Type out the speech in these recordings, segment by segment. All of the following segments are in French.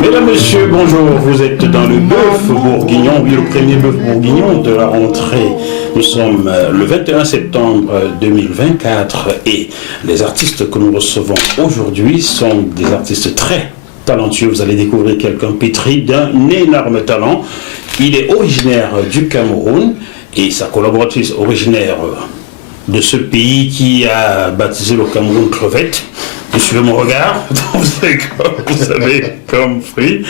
Mesdames, Messieurs, bonjour, vous êtes dans le bœuf bourguignon, oui, le premier bœuf bourguignon de la rentrée. Nous sommes le 21 septembre 2024 et les artistes que nous recevons aujourd'hui sont des artistes très talentueux. Vous allez découvrir quelqu'un pétri d'un énorme talent. Il est originaire du Cameroun et sa collaboratrice originaire de ce pays qui a baptisé le Cameroun crevette. Vous suivez mon regard, vous savez, comme fruit.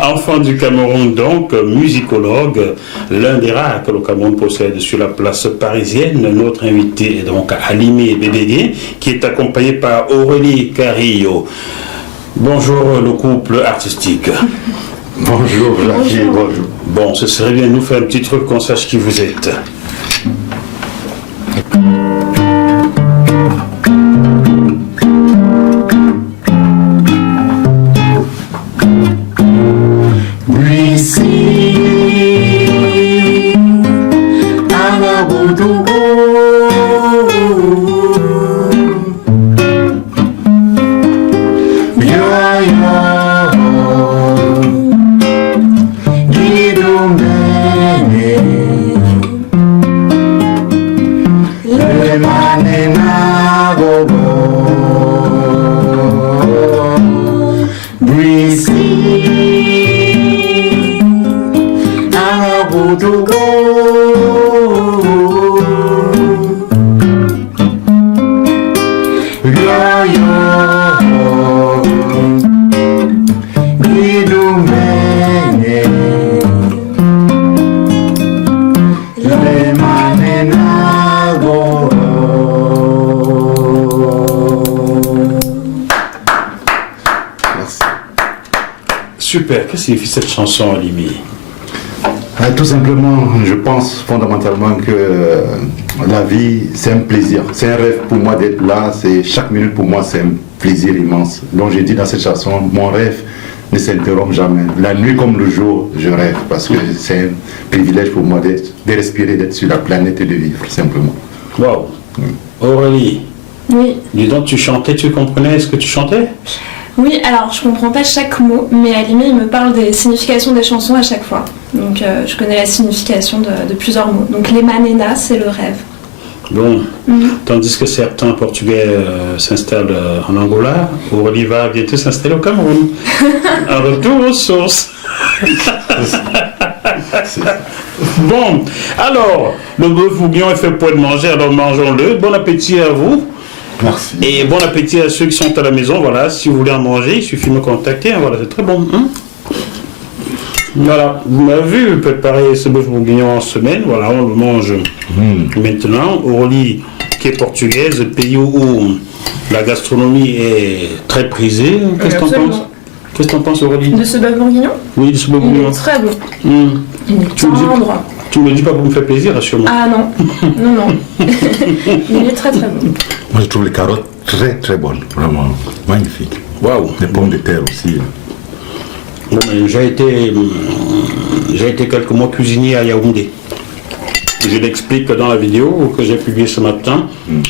Enfant du Cameroun donc, musicologue, l'un des rares que le Cameroun possède sur la place parisienne. Notre invité est donc Alimé Bébégué, qui est accompagné par Aurélie Carillo. Bonjour le couple artistique. Bonjour la fille, bonjour. Bon, ce serait bien de nous faire un petit truc qu'on sache qui vous êtes. Super, qu'est-ce que signifie cette chanson, Alimé? Tout simplement, je pense fondamentalement que la vie, c'est un plaisir. C'est un rêve pour moi d'être là. Chaque minute pour moi, c'est un plaisir immense. Donc j'ai dit dans cette chanson, mon rêve ne s'interrompt jamais. La nuit comme le jour, je rêve parce que c'est un privilège pour moi de respirer, d'être sur la planète et de vivre, simplement. Waouh. Aurélie. Oui. Dis donc, tu chantais, tu comprenais ce que tu chantais? Oui, alors je comprends pas chaque mot, mais Alimé il me parle des significations des chansons à chaque fois. Donc je connais la signification de plusieurs mots. Donc les manena, c'est le rêve. Bon, tandis que certains Portugais s'installent en Angola, Aurélie va bientôt s'installer au Cameroun. Un retour aux sources. Bon, alors, le bœuf bourguignon est fait pour être mangé, alors mangeons-le. Bon appétit à vous. Merci. Et bon appétit à ceux qui sont à la maison. Voilà, si vous voulez en manger, il suffit de me contacter. Hein, voilà, c'est très bon. Voilà, vous m'avez vu préparer ce bœuf bourguignon en semaine. Voilà, on le mange maintenant. Aurélie, qui est portugaise, pays où la gastronomie est très prisée. Qu'est-ce que tu en penses? Qu'est-ce que tu en penses, Aurélie? De ce bœuf bourguignon? Oui, de ce bœuf bourguignon. Il est très bon. Il est tendre. Tu me le dis pas pour me faire plaisir, rassure-moi. Ah non, non. Il est très très bon. Moi je trouve les carottes très très bonnes, vraiment magnifiques. Waouh. Les pommes de terre aussi. Bon, j'ai été quelques mois cuisinier à Yaoundé. Je l'explique dans la vidéo que j'ai publiée ce matin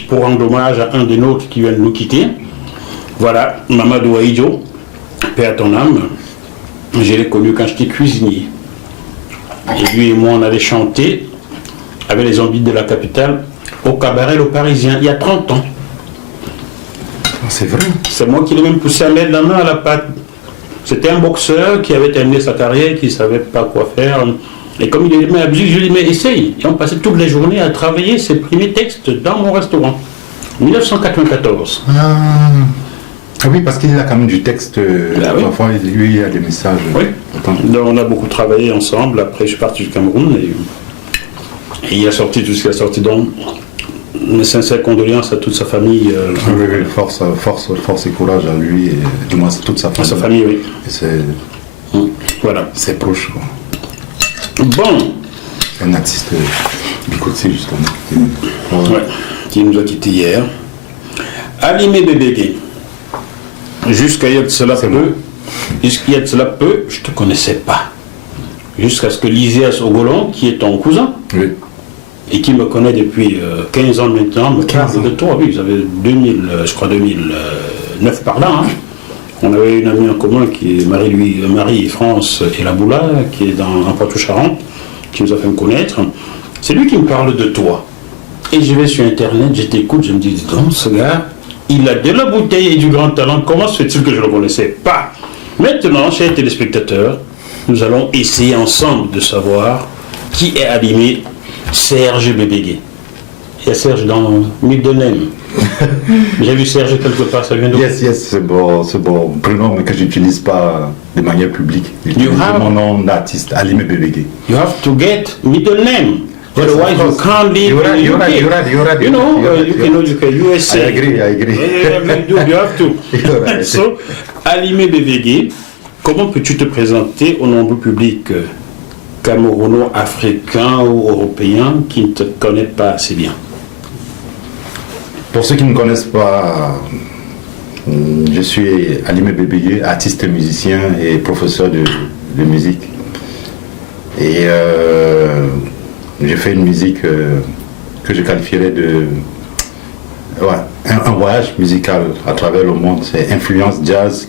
pour rendre hommage à un des nôtres qui vient de nous quitter. Voilà, Mamadou Aïdjo, paix à ton âme. Je l'ai connu quand j'étais cuisinier. Et lui et moi, on allait chanter avec les ambites de la capitale au cabaret Le Parisien, il y a 30 ans. C'est vrai. C'est moi qui l'ai même poussé à mettre la main à la pâte. C'était un boxeur qui avait terminé sa carrière, qui ne savait pas quoi faire. Et comme il aimait la musique, je lui ai dit, mais essaye. Et on passait toutes les journées à travailler ses premiers textes dans mon restaurant. 1994. Ah oui, parce qu'il a quand même du texte. Parfois, lui, il y a des messages. Oui. Donc, on a beaucoup travaillé ensemble. Après, je suis parti du Cameroun. Et il a sorti tout ce qu'il a sorti. Donc, mes sincères condoléances à toute sa famille. Force et courage à lui, et du moins à toute sa famille. À sa famille, oui. Et c'est. Voilà. C'est proche, quoi. Bon. Un artiste Bikotsi, justement. Ouais. Qui nous a quittés hier. Alimé Bébégué. Jusqu'à il y a de cela peu, je ne te connaissais pas. Jusqu'à ce que Lysias Ogolon, qui est ton cousin, oui, et qui me connaît depuis 15 ans maintenant, me parle de toi. Oui, vous avez 2009 par là. Hein. On avait une amie en commun qui est Marie-France Elaboula, qui est en Poitou-Charentes, qui nous a fait me connaître. C'est lui qui me parle de toi. Et je vais sur Internet, je t'écoute, je me dis, donc ce gars, il a de la bouteille et du grand talent, comment se fait-il que je ne le connaissais pas? Maintenant, chers téléspectateurs, nous allons essayer ensemble de savoir qui est animé Serge Bébégué. Il y a Serge dans Middle Name. J'ai vu Serge quelque part, ça vient de... Yes, c'est bon prénom, mais que je n'utilise pas de manière publique. J'utilise mon nom d'artiste, Alimé Bébégué. You have to get middle name. Yes, Otherwise, you can't live you're right, in you're UK. right. You know, you can USA. I agree. You have to. You're right. So, Alimé Bébégué, comment peux-tu te présenter au nombreux public camerouno-africain ou européen qui ne te connaît pas assez bien? Pour ceux qui ne me connaissent pas, je suis Alimé Bébégué, artiste musicien et professeur de musique. Et j'ai fait une musique que je qualifierais de un voyage musical à travers le monde. C'est influence jazz,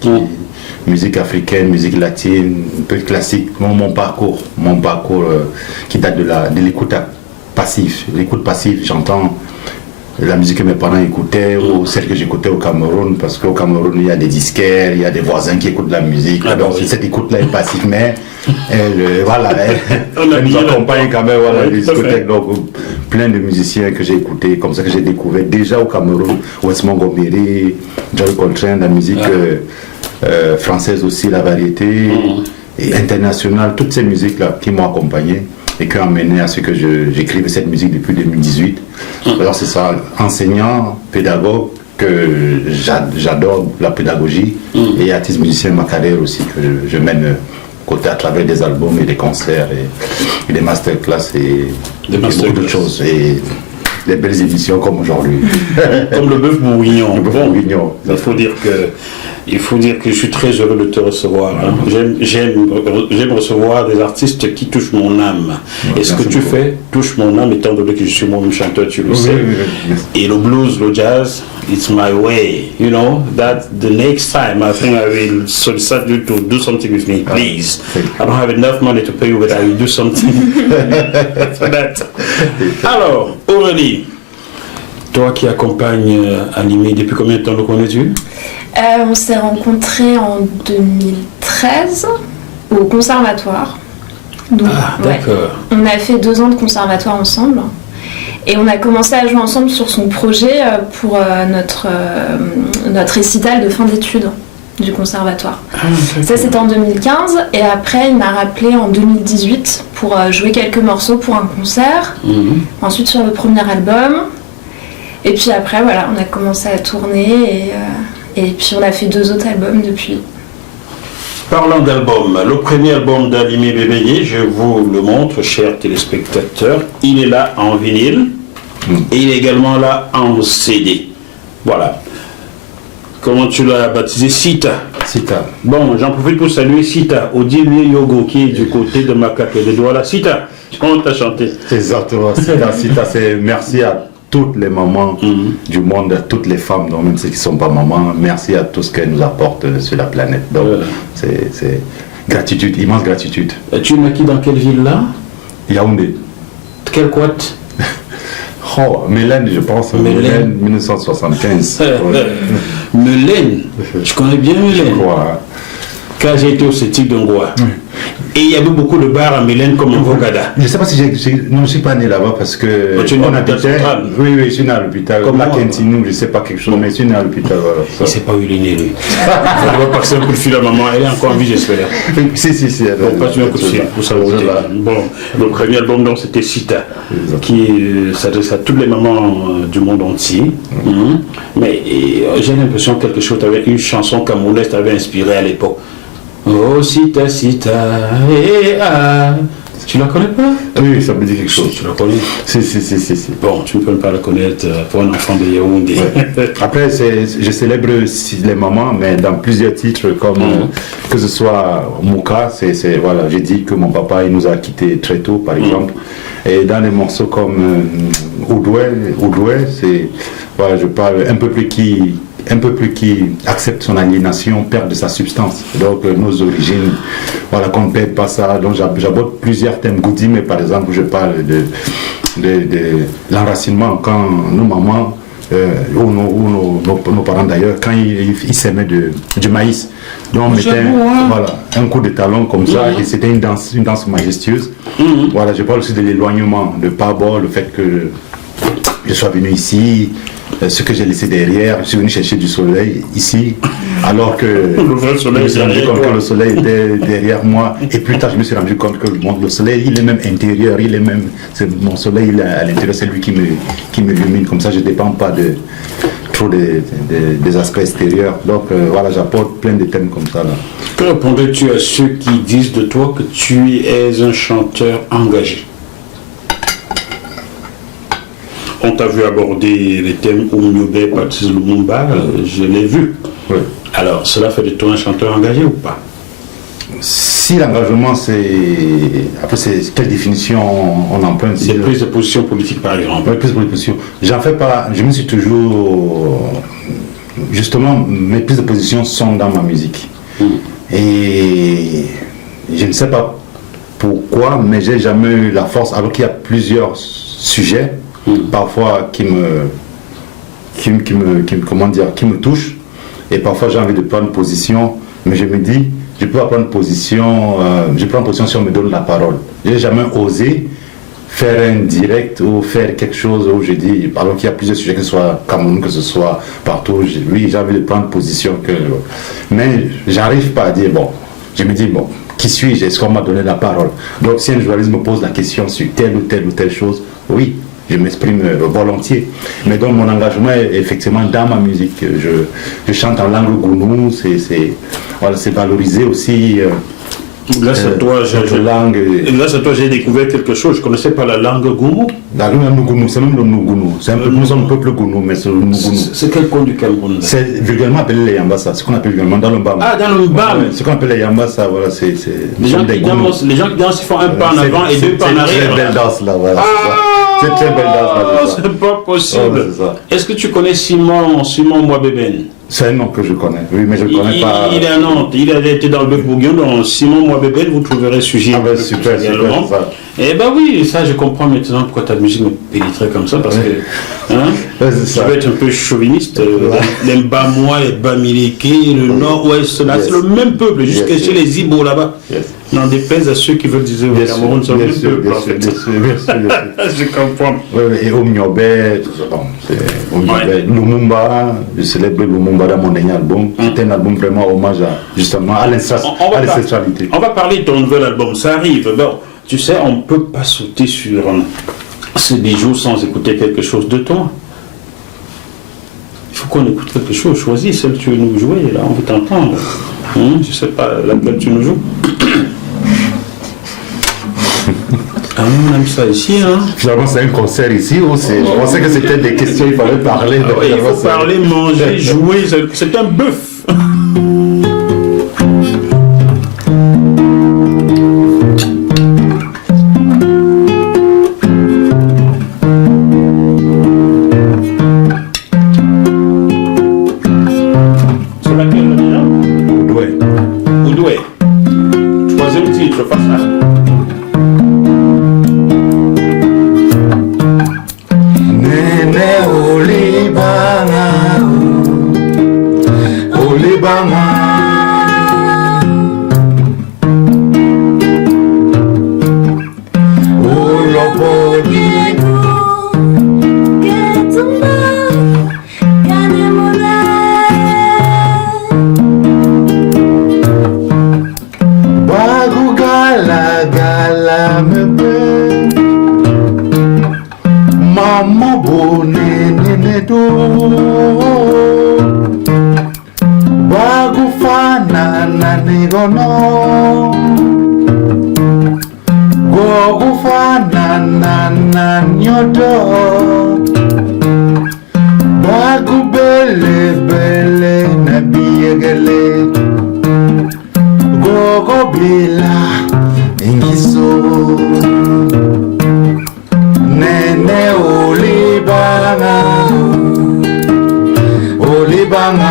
musique africaine, musique latine, un peu classique. Mon parcours qui date de l'écoute passive. L'écoute passive, j'entends la musique que mes parents écoutaient ou celle que j'écoutais au Cameroun, parce qu'au Cameroun il y a des disquaires, il y a des voisins qui écoutent de la musique, donc cette écoute-là est passive, mais elle nous accompagne quand même, les discothèques, donc plein de musiciens que j'ai écoutés, comme ça que j'ai découvert déjà au Cameroun, Wes Montgomery, Johnny Coltrane, la musique française aussi, la variété, et internationale, toutes ces musiques-là qui m'ont accompagné et qui ont amené à ce que j'écrive cette musique depuis 2018. Alors c'est ça, enseignant, pédagogue, que j'adore la pédagogie, et artiste musicien, ma carrière aussi, que je mène côté à travers des albums et des concerts et des masterclass et beaucoup d'autres choses. Et des belles émissions comme aujourd'hui. Comme le bœuf bourguignon. Le bœuf bourguignon. Il faut dire que je suis très heureux de te recevoir. Hein. J'aime recevoir des artistes qui touchent mon âme. Et ce que tu fais touche mon âme, étant donné que je suis moi-même chanteur, tu le sais. Et le blues, le jazz, it's my way. You know, that the next time I think I will solicit you to do something with me, please. I don't have enough money to pay you, but I will do something for that. Alors, Aurélie, toi qui accompagnes Alimé, depuis combien de temps le connais-tu? On s'est rencontrés en 2013 au conservatoire. Donc, d'accord. On a fait 2 ans de conservatoire ensemble et on a commencé à jouer ensemble sur son projet pour notre récital de fin d'études du conservatoire. Ça c'était en 2015 et après il m'a rappelé en 2018 pour jouer quelques morceaux pour un concert. Ensuite sur le premier album et puis après voilà on a commencé à tourner et puis on a fait 2 autres albums depuis. Parlant d'album, le premier album d'Alimé Bébégué, je vous le montre, chers téléspectateurs, il est là en vinyle et il est également là en CD. Voilà. Comment tu l'as baptisé? Sita. Sita. Bon, j'en profite pour saluer Sita, Odile Yogo, qui est du côté de Macaque de Douala. Sita, on t'a chanté. Exactement, Sita, c'est merci à toutes les mamans du monde, à toutes les femmes, donc même ceux qui ne sont pas mamans, merci à tout ce qu'elles nous apportent sur la planète. Donc c'est gratitude, immense gratitude. Et tu es naquis dans quelle ville là? Yaoundé. Quelle côte? Mélène, je pense. Mélène 1975. Mélène, je connais bien Mélène. Quand j'ai été au Cétique d'Ongoa. Et il y avait beaucoup de bars à Mélène comme en Vogada. Je ne sais pas si je ne suis pas né là-bas parce que. Tu es né à l'hôpital? Oui, je suis né à l'hôpital. Comme la Kentinou, je ne sais pas quelque chose, mais je suis né à l'hôpital. Voilà, il ne sait pas où il est né, lui. Il va passer un coup de fil à maman. Elle est encore en vie, j'espère. Si. Bon, passe-lui un coup de fil pour savoir. Bon, le premier album, donc, c'était Sita, qui s'adresse à toutes les mamans du monde entier. Mais j'ai l'impression que quelque chose, tu avais une chanson camerounaise, t'avait inspiré à l'époque. Oh, Sita, Sita, tu la connais pas? Oui, ça me dit quelque chose. Tu la connais? Si. Bon, tu ne peux pas la connaître pour un enfant de Yaoundé. Ouais. Après, je célèbre les mamans, mais dans plusieurs titres, comme que ce soit Mouka, voilà, j'ai dit que mon papa il nous a quittés très tôt, par exemple. Et dans les morceaux comme Oudoué, c'est, voilà, je parle un peu plus qui un peuple qui accepte son aliénation perd de sa substance. Donc nos origines, voilà, qu'on ne perd pas ça. Donc j'aborde plusieurs thèmes. Goudime, par exemple, je parle de l'enracinement quand nos mamans, ou nos parents d'ailleurs, quand ils s'aimaient du maïs. Donc on mettait voilà, un coup de talon comme ça, et c'était une danse majestueuse. Voilà, je parle aussi de l'éloignement, de Pabor, le fait que je sois venu ici, ce que j'ai laissé derrière. Je suis venu chercher du soleil ici, alors que le vrai soleil, je me suis rendu compte que le soleil était derrière moi. Et plus tard, je me suis rendu compte que le soleil, il est même intérieur, mon soleil il est à l'intérieur, c'est lui qui m'illumine. Comme ça, je ne dépends pas trop des aspects extérieurs. Donc voilà, j'apporte plein de thèmes comme ça là. Que répondrais-tu à ceux qui disent de toi que tu es un chanteur engagé? On t'a vu aborder les thèmes Oumiobe, Patrice Lumumba, je l'ai vu. Oui. Alors, cela fait de toi un chanteur engagé ou pas? Si l'engagement, c'est... Après, c'est quelle définition on emprunte? Des prises de position politique, par exemple. Oui, prises de position. J'en fais pas... Je me suis toujours... Justement, mes prises de position sont dans ma musique. Et je ne sais pas pourquoi, mais j'ai jamais eu la force, alors qu'il y a plusieurs sujets, parfois qui me touchent, et parfois j'ai envie de prendre position, mais je me dis, je peux pas prendre position, je prends position si on me donne la parole. Je n'ai jamais osé faire un direct ou faire quelque chose où je dis, alors qu'il y a plusieurs sujets, que ce soit Cameroun, que ce soit partout, oui, j'ai envie de prendre position, mais j'arrive pas à dire, bon, je me dis, bon, qui suis-je? Est-ce qu'on m'a donné la parole? Donc si un journaliste me pose la question sur telle ou telle chose, oui, je m'exprime volontiers. Mais donc mon engagement est effectivement dans ma musique. Je chante en langue gounou, c'est valorisé aussi. Grâce à toi, j'ai découvert quelque chose. Je ne connaissais pas la langue gounou. La langue gounou, c'est même le Nougounou. Nous sommes un peuple gounou, mais c'est le Nougounou. C'est quel coin du Cameroun? C'est vulgairement appelé les Yambassa, ce qu'on appelle vulgairement dans le Mbam. Ah, dans le Mbam. Ce qu'on appelle les Yambassa, voilà, c'est les gens qui dansent, ils font un pas en avant et deux pas en arrière. C'est une très belle danse là, voilà. C'est une très belle danse là. C'est pas possible. Ouais, est-ce que tu connais Simon Mouabeben? C'est un nom que je connais, oui, mais je ne connais pas. Il est à Nantes, il a été dans le Bœuf Bourguignon, dans Simon Mouabeben, vous trouverez sujet. Ah ben super. Eh ben oui, ça je comprends maintenant pourquoi ta musique me pénétrait comme ça, parce que je vais être un peu chauviniste. Les Mbamois, les Bamileke, le Nord-Ouest, là, c'est le même peuple, jusqu'à chez les Ibo là-bas. N'en déplaise à ceux qui veulent dire au Cameroun, c'est le même peuple en fait. Je comprends. Et Oumiobe, Lumumba, je célèbre Lumumba dans mon dernier album. C'est un album vraiment hommage justement à l'ancestralité. On va parler de ton nouvel album, ça arrive. Bon, tu sais, on ne peut pas sauter sur ces bijoux sans écouter quelque chose de toi. Il faut qu'on écoute quelque chose. Choisis celle que tu veux nous jouer, là, on veut t'entendre. Je ne sais pas laquelle tu nous joues. Ah, on aime ça ici, hein. Finalement, c'est un concert ici ou c'est... Je pensais que c'était des questions, il fallait parler. Il faut parler, manger, jouer, c'est un bœuf. Olibanga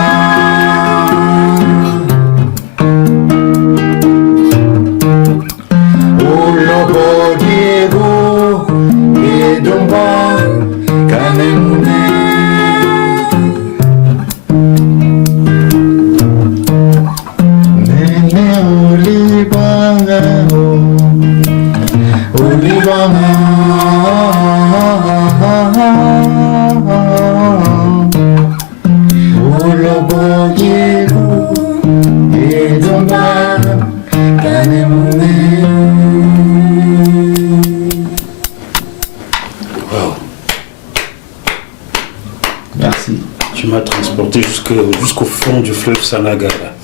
remonter jusqu'au fond du fleuve Sanaga. Là.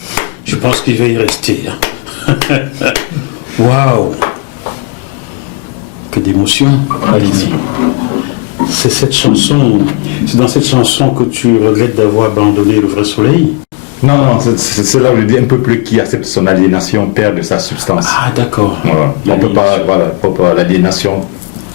Je pense qu'il va y rester. Hein. Waouh! Que d'émotion, Alidi. C'est dans cette chanson que tu regrettes d'avoir abandonné le vrai soleil? Non, c'est là où je dis un peuple qui accepte son aliénation perd de sa substance. Ah, d'accord. Voilà. On peut pas, l'aliénation,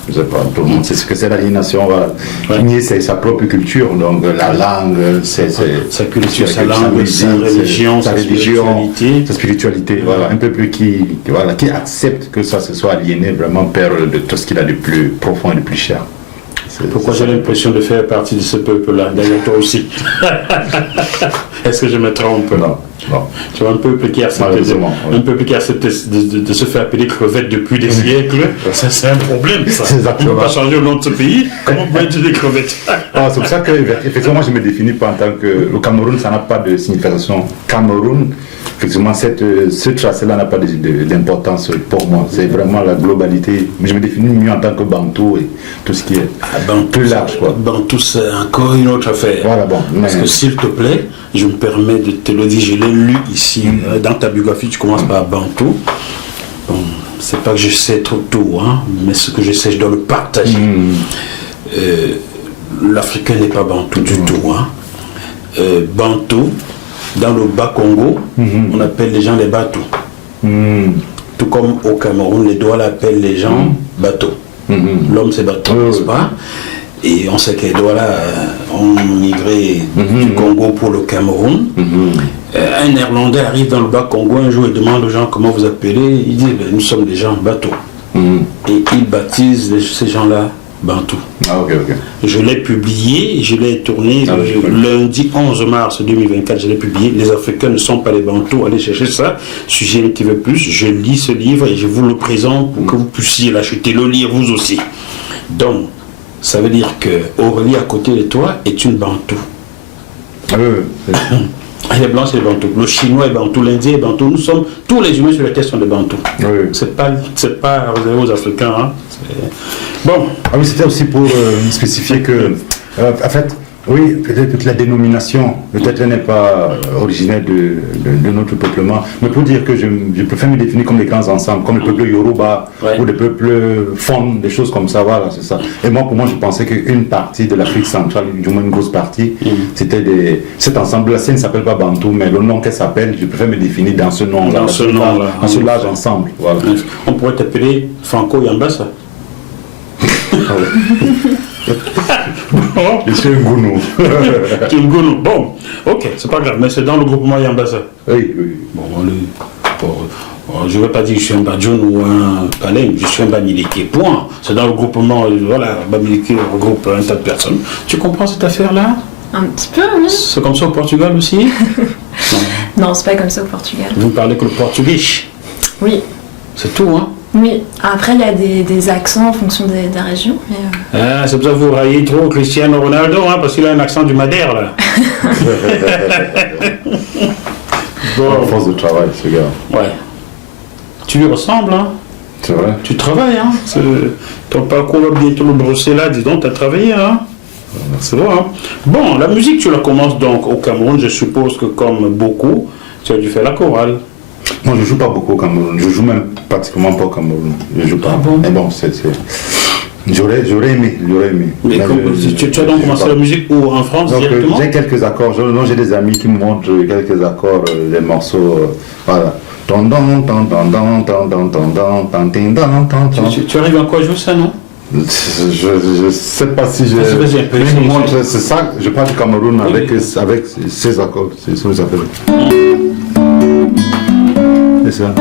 je sais pas, tout le monde sait ce que c'est l'aliénation, voilà. Ouais. Nier sa propre culture, donc la langue, sa culture, sa langue, sa religion, sa spiritualité. Voilà. Un peuple qui accepte que ça se soit aliéné vraiment perd de tout ce qu'il a de plus profond et de plus cher. Pourquoi j'ai l'impression de faire partie de ce peuple-là? D'ailleurs, toi aussi. Est-ce que je me trompe? Non. Tu vois, un peuple qui accepte de se faire appeler crevette depuis des siècles, ça c'est un problème, ça. On ne peut pas changer le nom de ce pays. Comment on peut être des crevettes? C'est pour ça que, effectivement, je me définis pas en tant que... Le Cameroun, ça n'a pas de signification. Cameroun, effectivement, ce tracé-là n'a pas d'importance pour moi. C'est vraiment la globalité. Mais je me définis mieux en tant que Bantou et tout ce qui est plus large, quoi. Bantou, c'est encore une autre affaire. Voilà, bon. Parce que s'il te plaît, je me permets de te le dire, je l'ai lu ici. Dans ta biographie, tu commences par Bantou. Bon, c'est pas que je sais trop tout, hein, mais ce que je sais, je dois le partager. L'Africain n'est pas Bantou du tout. Hein. Bantou, dans le Bas-Congo, on appelle les gens les Batou. Tout comme au Cameroun, les Douala appellent les gens Bateau. L'homme c'est Bateau, n'est-ce pas? Et on sait que les Douala ont migré du Congo pour le Cameroun. Un Néerlandais arrive dans le Bas-Congo un jour et demande aux gens comment vous appelez. Il dit nous sommes des gens Bateau. Et il baptise ces gens-là Bantou. Ah, ok. Je l'ai publié, je l'ai tourné lundi 11 mars 2024, je l'ai publié. Les Africains ne sont pas les Bantous, allez chercher ça, sujet un petit peu plus. Je lis ce livre et je vous le présente pour que vous puissiez l'acheter, le lire vous aussi. Donc, ça veut dire que Aurélie à côté de toi est une Bantou. Elle est blanche et Bantou. Le chinois est Bantou, l'Indien est Bantou. Nous sommes, tous les humains sur la terre sont des Bantous. C'est pas réservé aux Africains. Hein. Bon. Ah oui, c'était aussi pour spécifier que, en fait, oui, peut-être la dénomination, peut-être elle n'est pas originaire de notre peuplement, mais pour dire que je préfère me définir comme des grands ensembles, comme le peuple Yoruba ou le peuple Fon, des choses comme ça, voilà, c'est ça. Et moi, pour moi, je pensais qu'une partie de l'Afrique centrale, du moins une grosse partie, c'était cet ensemble-là, ça ne s'appelle pas Bantou, mais le nom qu'elle s'appelle, je préfère me définir dans ce nom-là, dans ce large ensemble. Voilà. On pourrait t'appeler Franco Yambassa. Je suis un Gounou. Tu es un Gounou. Bon, ok, c'est pas grave, mais c'est dans le groupement Yambassa. Oui. Bon, je ne vais pas dire que je suis un Badjoun ou un Palais, je suis un Bamileke. Point. C'est dans le groupement, voilà, Bamileke regroupe un tas de personnes. Tu comprends cette affaire-là? Un petit peu, oui. C'est comme ça au Portugal aussi? Non, c'est pas comme ça au Portugal. Vous ne parlez que le portugais? Oui. C'est tout, hein? Oui, après il y a des accents en fonction des régions. Mais c'est pour ça que vous raillez trop Cristiano Ronaldo, hein, parce qu'il a un accent du Madère, là. Bon. Force de travail, ce gars. Ouais. Tu lui ressembles, hein? C'est vrai. Tu travailles, hein? Ton parcours va bientôt le brosser là, dis donc, tu as travaillé, hein? C'est vrai, hein? Bon, la musique, tu la commences donc au Cameroun, je suppose que comme beaucoup, tu as dû faire la chorale. Moi, je ne joue pas beaucoup au Cameroun. Je joue même pratiquement pas au Cameroun. Je joue pas. Ah bon? Mais bon, j'aurais aimé. Mais tu as donc commencé la musique ou en France donc, directement? J'ai quelques accords. J'ai des amis qui me montrent quelques accords, des morceaux. Voilà. Tu arrives à quoi jouer ça, non? Je ne sais pas si je. C'est ça, je parle du Cameroun avec ces accords. C'est ce que j'appelle. C'est ça.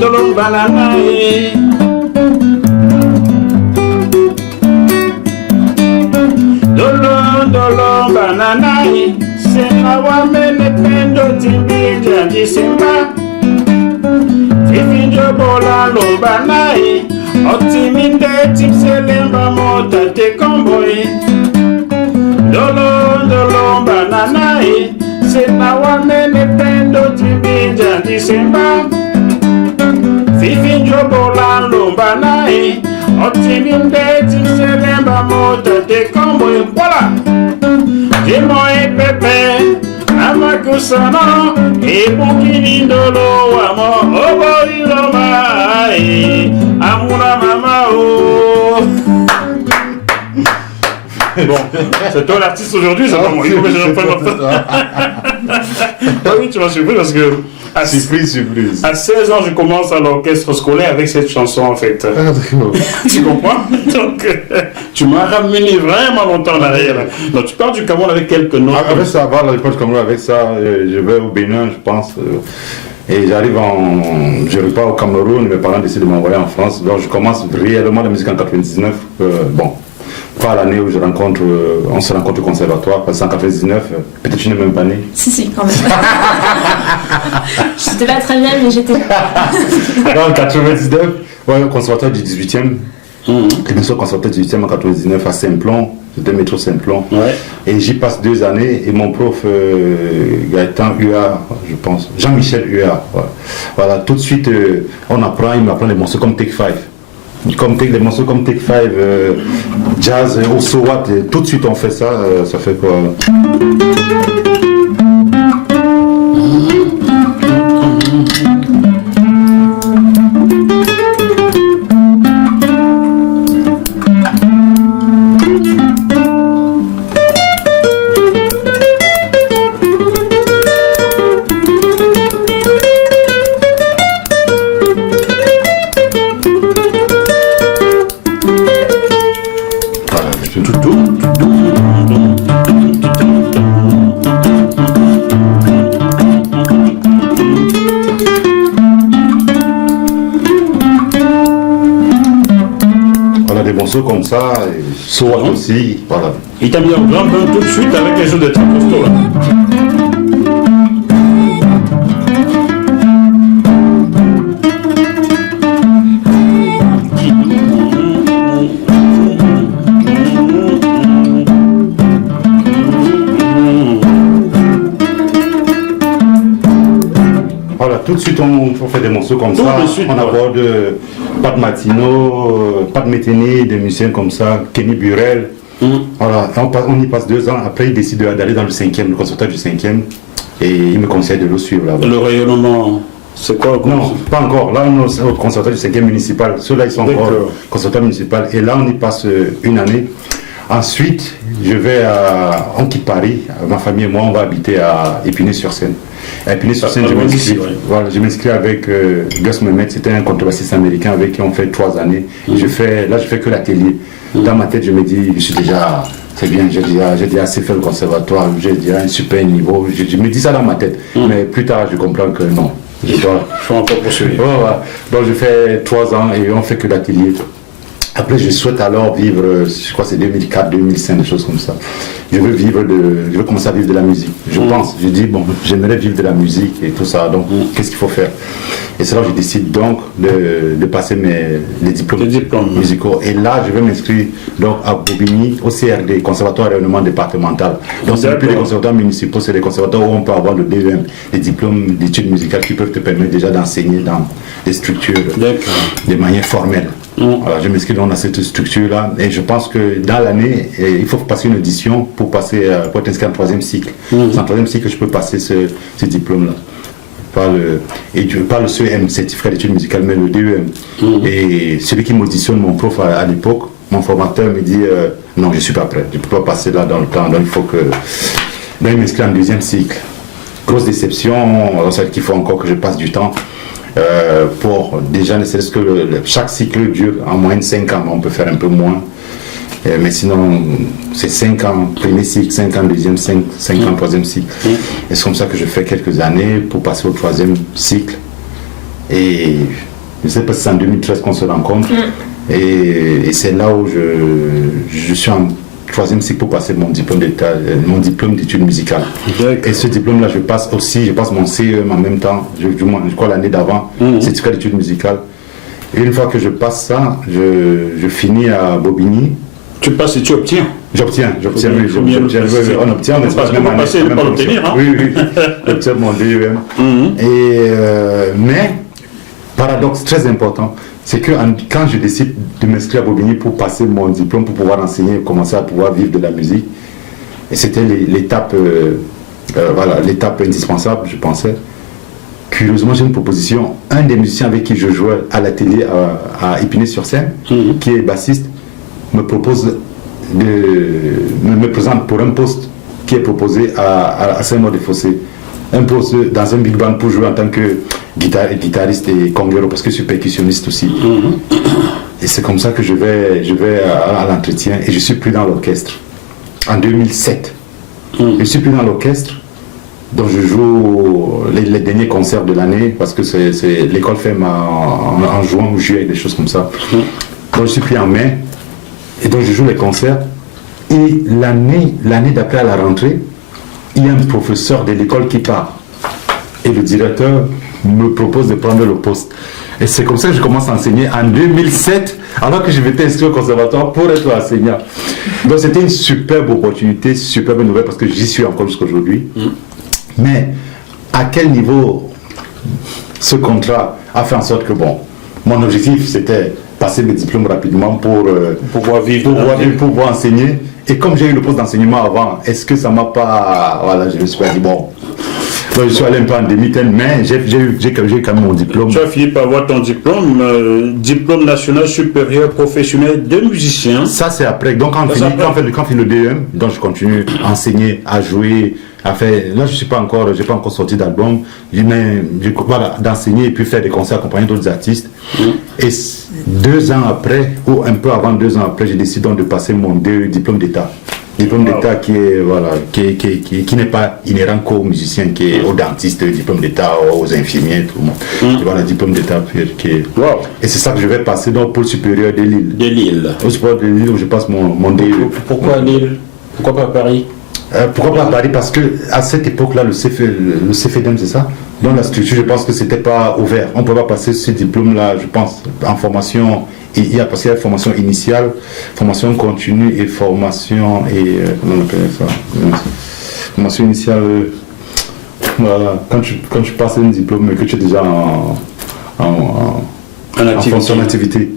Dolon banana eh. Dolon banana eh. Senawa mene pendo timbija disemba. Tifinjo bola lombana eh. Otiminde tipselemba mota te komboy. Dolon banana eh. Senawa mene pendo timbija disemba. jobola lombanae, otininde tinselemba moto te kombo e voilà. Jemo e pepe, amakusano, e bukinindolo amo, oboriloma, amuna mama o. Bon, c'est toi l'artiste aujourd'hui, c'est pas moi. Il faut que je reprenne Ah oui, tu m'as surpris parce que Surprise. à 16 ans, je commence à l'orchestre scolaire avec cette chanson en fait. Tu comprends? Donc, tu m'as ramené vraiment longtemps en arrière. Donc, tu pars du Cameroun avec quelques notes. Avec ça, voilà, je pars du Cameroun avec ça. Je vais au Bénin, je pense. Et j'arrive je repars au Cameroun, mes parents décident de m'envoyer en France. Donc, je commence réellement la musique en 99. Bon. Pas l'année où on se rencontre au conservatoire, parce qu'en 99, peut-être tu n'es même pas né. Si, quand même. J'étais pas très bien, mais j'étais là. En 99, au conservatoire du 18e. Et bien sûr, au conservatoire du 18e en 99 à Saint-Plon, c'était métro Saint-Plon. Ouais. Et j'y passe 2 années, et mon prof, Gaëtan UA, je pense, Jean-Michel UA. Voilà, tout de suite, il m'apprend des morceaux comme Take 5. Les morceaux comme Take 5, jazz, au Sowat, tout de suite on fait ça, ça fait quoi? Comme ça, Sowat aussi, voilà. Il t'a mis en grand bain tout de suite avec les choses de très costaud là. Voilà, tout de suite on fait des morceaux comme ça, on aborde Pat Matino, Pat Météné, des musiciens comme ça, Kenny Burrell. Voilà, on y passe 2 ans, après il décide d'aller dans le 5e, le conservatoire du 5e, et il me conseille de le suivre là-bas. Le rayonnement, c'est quoi? Non, pas encore, là on est au conservatoire du 5e municipal, ceux-là ils sont encore au conservatoire municipal, et là on y passe 1 année. Ensuite, on quitte Paris, ma famille et moi, on va habiter à Épinay-sur-Seine. À Épinay-sur-Seine, je m'inscris avec Gus Mehmet, c'était un contrebassiste américain avec qui on fait 3 années. Je fais que l'atelier. Dans ma tête, je me dis, c'est bien, j'ai déjà assez fait le conservatoire, j'ai déjà un super niveau. Je me dis ça dans ma tête. Mais plus tard, je comprends que non. Il faut encore poursuivre. Voilà. Donc je fais 3 ans et on fait que l'atelier. Après, je souhaite alors vivre, je crois que c'est 2004, 2005, des choses comme ça. Je veux commencer à vivre de la musique. Je dis, bon, j'aimerais vivre de la musique et tout ça, donc qu'est-ce qu'il faut faire? Et c'est là que je décide donc de passer les diplômes musicaux. Et là, je vais m'inscrire donc à Bobigny, au CRD, Conservatoire Rayonnement Départemental. Donc c'est plus les conservatoires municipaux, c'est les conservatoires où on peut avoir le DEM, les diplômes d'études musicales qui peuvent te permettre déjà d'enseigner dans des structures de manière formelle. Voilà, je m'inscris dans cette structure-là et je pense que dans l'année, il faut passer une audition pour être inscrit en 3e cycle. C'est en 3e cycle que je peux passer ce diplôme-là. Et pas le CEM, certificat d'études musicales, mais le DEM. Et celui qui m'auditionne, mon prof à l'époque, mon formateur me dit non, je ne suis pas prêt, je ne peux pas passer là dans le temps, donc il faut que. Donc il m'inscrit en 2e cycle. Grosse déception, c'est qu'il faut encore que je passe du temps. Pour déjà, ne serait-ce que chaque cycle dure en moyenne 5 ans, on peut faire un peu moins. Mais sinon, c'est 5 ans, premier cycle, 5 ans, deuxième, 5 ans, 3e cycle. Et c'est comme ça que je fais quelques années pour passer au 3e cycle. Et je sais pas si c'est en 2013 qu'on se rencontre. Et c'est là où je suis en 3e cycle pour passer mon diplôme d'études musicales. Et ce diplôme-là, je passe mon CEM en même temps, je crois l'année d'avant, certificat d'études musicales. Et une fois que je passe ça, je finis à Bobigny. Tu passes et tu obtiens. J'obtiens, on obtient, on n'est pas même passer, ne pas l'obtenir. Oui, j'obtiens mon DEM. Mais paradoxe très important, c'est que quand je décide de m'inscrire à Bobigny pour passer mon diplôme, pour pouvoir enseigner, commencer à pouvoir vivre de la musique, et c'était l'étape l'étape indispensable, je pensais. Curieusement, j'ai une proposition. Un des musiciens avec qui je jouais à l'atelier à Épinay-sur-Seine, qui est bassiste, me présente pour un poste qui est proposé à Saint-Maur-des-Fossés. Un poste dans un big band pour jouer en tant que guitariste et conguero, parce que je suis percussionniste aussi. Et c'est comme ça que je vais à l'entretien et je suis pris dans l'orchestre. En 2007, je suis pris dans l'orchestre, dont je joue les derniers concerts de l'année, parce que l'école ferme en juin ou juillet, des choses comme ça. Donc je suis pris en mai, et donc je joue les concerts. Et l'année d'après, à la rentrée, il y a un professeur de l'école qui part. Et le directeur me propose de prendre le poste. Et c'est comme ça que je commence à enseigner en 2007, alors que je m'étais inscrit au conservatoire pour être enseignant. Donc c'était une superbe opportunité, superbe nouvelle, parce que j'y suis encore jusqu'à aujourd'hui. Mais à quel niveau ce contrat a fait en sorte que, mon objectif c'était passer mes diplômes rapidement pour pouvoir vivre, pour pouvoir enseigner. Et comme j'ai eu le poste d'enseignement avant, est-ce que ça m'a pas... Voilà, je me suis pas dit, donc je suis allé un peu en demi-teinte, mais j'ai quand même mon diplôme. Tu as fini par avoir ton diplôme, diplôme national supérieur professionnel de musicien. Ça c'est après. Donc quand on finit le DEM, donc je continue à enseigner, à jouer, à faire. Là j'ai pas encore sorti d'album, mais voilà, d'enseigner et puis faire des concerts accompagnés d'autres artistes. Et 2 ans après, ou un peu avant 2 ans après, j'ai décidé donc de passer mon diplôme d'État. Diplôme d'État qui n'est pas inhérent qu'aux musiciens, qui est aux dentistes, diplôme d'État aux infirmiers, tout le monde. Et voilà, diplôme d'État qui est... Et c'est ça que je vais passer donc pour le supérieur de Lille. De Lille. Au supérieur de Lille où je passe mon DE. Pourquoi Lille? Pourquoi pas Paris? Pourquoi pas Paris? Parce que à cette époque-là, le CFEDEM, c'est ça? Dans la structure, je pense que c'était pas ouvert. On ne peut pas passer ce diplôme-là, je pense, en formation. Il y a formation initiale, formation continue et formation comment on appelle ça? Formation initiale. Voilà. Quand tu passes un diplôme et que tu es déjà en activité.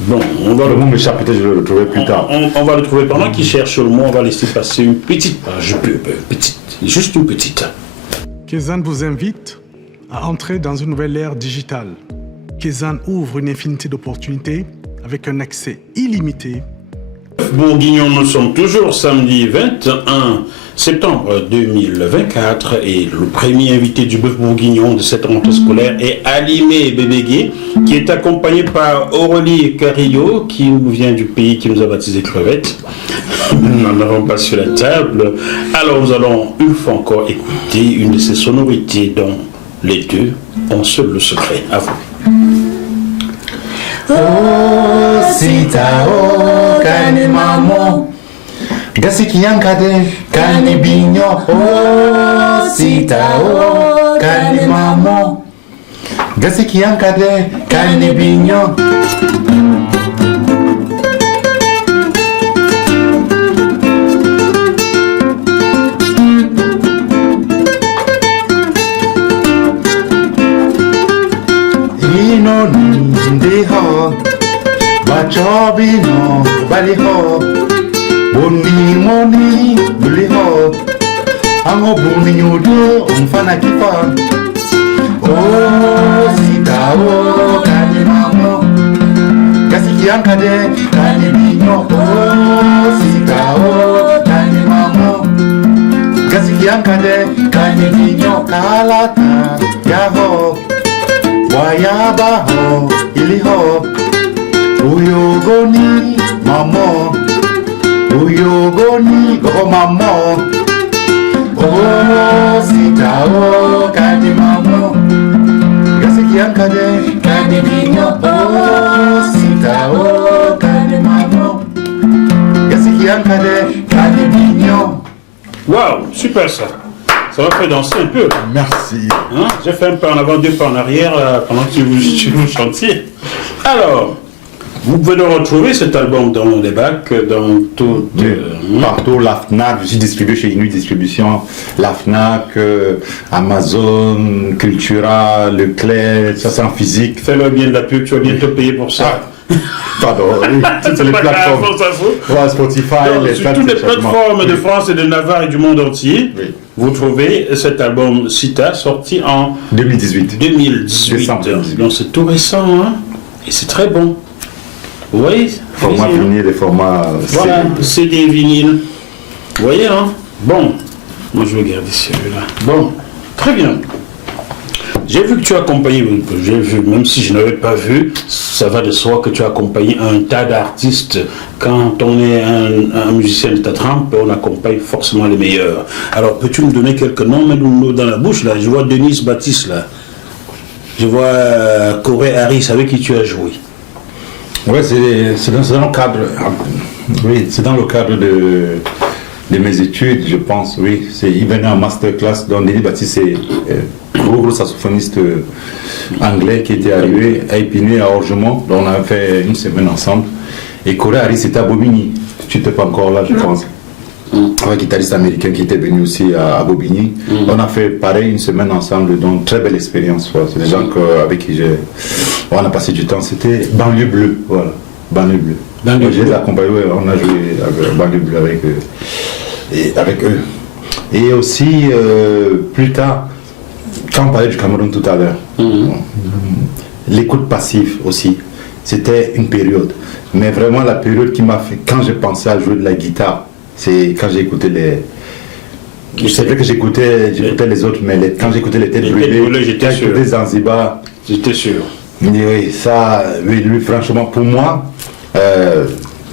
Bon, le mot m'échappe, peut-être je vais le retrouver plus tard. On va le trouver. Pendant qu'il cherche le mot, on va laisser passer une petite page pub. Juste une petite. Kézanne vous invite à entrer dans une nouvelle ère digitale. Kézanne ouvre une infinité d'opportunités avec un accès illimité. Bourguignon, nous sommes toujours samedi 21 septembre 2024 et le premier invité du Bœuf Bourguignon de cette rentrée scolaire est Alimé Bébégué, qui est accompagné par Aurélie Carillo, qui nous vient du pays qui nous a baptisé Crevette. Nous n'en avons pas sur la table. Alors nous allons une fois encore écouter une de ces sonorités dont les deux ont seul le secret. À vous. Oh, sita, oh, kani mamo. Gasi kiyankade, kani binyo. Oh, sita, oh, kani mamo. Gasi kiyankade, kani binyo. Ino ndi ho, bachobi no bali ho, boni moni buli ho, ango buni nyudo umfana kifa. Oh sita oh kani mamo, kasi kiankade kani binyo. Oh sita oh kani mamo, kasi kiankade kani binyo. Lalata yaho. Wayaba ho, ili ho, uyogoni mamo, uyogoni go mamo. Oh sita oh kani mamo, gasi kiankade kani binyo. Oh sita oh kani mamo, gasi kiankade kani binyo. Wow, super ça. Ça m'a fait danser un peu. Merci. Hein? J'ai fait un pas en avant, 2 pas en arrière pendant que tu vous chantiez. Alors, Vous pouvez le retrouver cet album dans les bacs, dans tout. Partout, la FNAC, je suis distribué chez Inuit Distribution, la FNAC, Amazon, Cultura, Leclerc, ça c'est en physique. Fais-le bien de la pub, tu vas bientôt payer pour ça. Pardon, oui, toutes les plateformes. Ouais, Spotify, sur toutes les plateformes de France et de Navarre et du monde entier, oui. Vous trouvez cet album Sita sorti en 2018. 2018. Donc c'est tout récent, hein, et c'est très bon. Vous voyez, format vinyle et format voilà, CD vinyle. Vous voyez, hein. Bon, moi je vais garder celui-là. Bon, très bien. J'ai vu que tu as accompagné, même si je n'avais pas vu, ça va de soi que tu as accompagné un tas d'artistes. Quand on est un musicien de ta trempe, on accompagne forcément les meilleurs. Alors, peux-tu me donner quelques noms, mets-nous dans la bouche, là. Je vois Denise Baptiste, là. Je vois Corey Harris, avec qui tu as joué. Oui, c'est dans le cadre, oui, c'est dans le cadre de mes études, je pense, oui. Il venait en masterclass, donc Denis Baptiste, c'est gros saxophoniste anglais qui était arrivé à Épinay, à Orgemont, donc on a fait une semaine ensemble. Et Corey Harris était à Bobigny, tu n'étais pas encore là, je pense. Un guitariste américain qui était venu aussi à Bobigny. On a fait pareil une semaine ensemble, donc très belle expérience. Voilà. C'est des gens avec qui on a passé du temps. C'était Banlieue Bleue, voilà. Banlieue Bleue. Je les accompagne, on a joué avec Banlieue Bleue avec eux. Et aussi, plus tard, quand on parlait du Cameroun tout à l'heure, l'écoute passive aussi, c'était une période. Mais vraiment la période qui m'a fait, quand j'ai pensé à jouer de la guitare, c'est quand j'ai écouté c'est vrai que j'écoutais les autres, mais quand j'écoutais les Têtes Brûlées, j'étais sûr. Zanzibar. J'étais sûr. Oui, ça, lui, franchement, pour moi,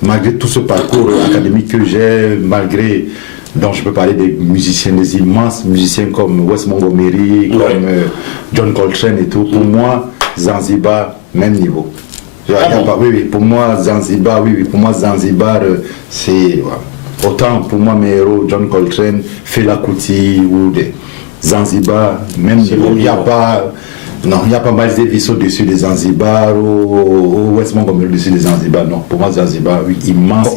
malgré tout ce parcours académique que j'ai, malgré, donc je peux parler des musiciens, des immenses musiciens comme Wes Montgomery, comme John Coltrane et tout, pour moi, Zanzibar, même niveau. Oui, pour moi, Zanzibar, c'est... Voilà. Autant pour moi mes héros, John Coltrane, Fela Kuti ou des Zanzibar, même niveau, il n'y a pas Miles Davis au-dessus des Zanzibar ou Wes Montgomery au-dessus des Zanzibar. Non, pour moi Zanzibar, oui, immense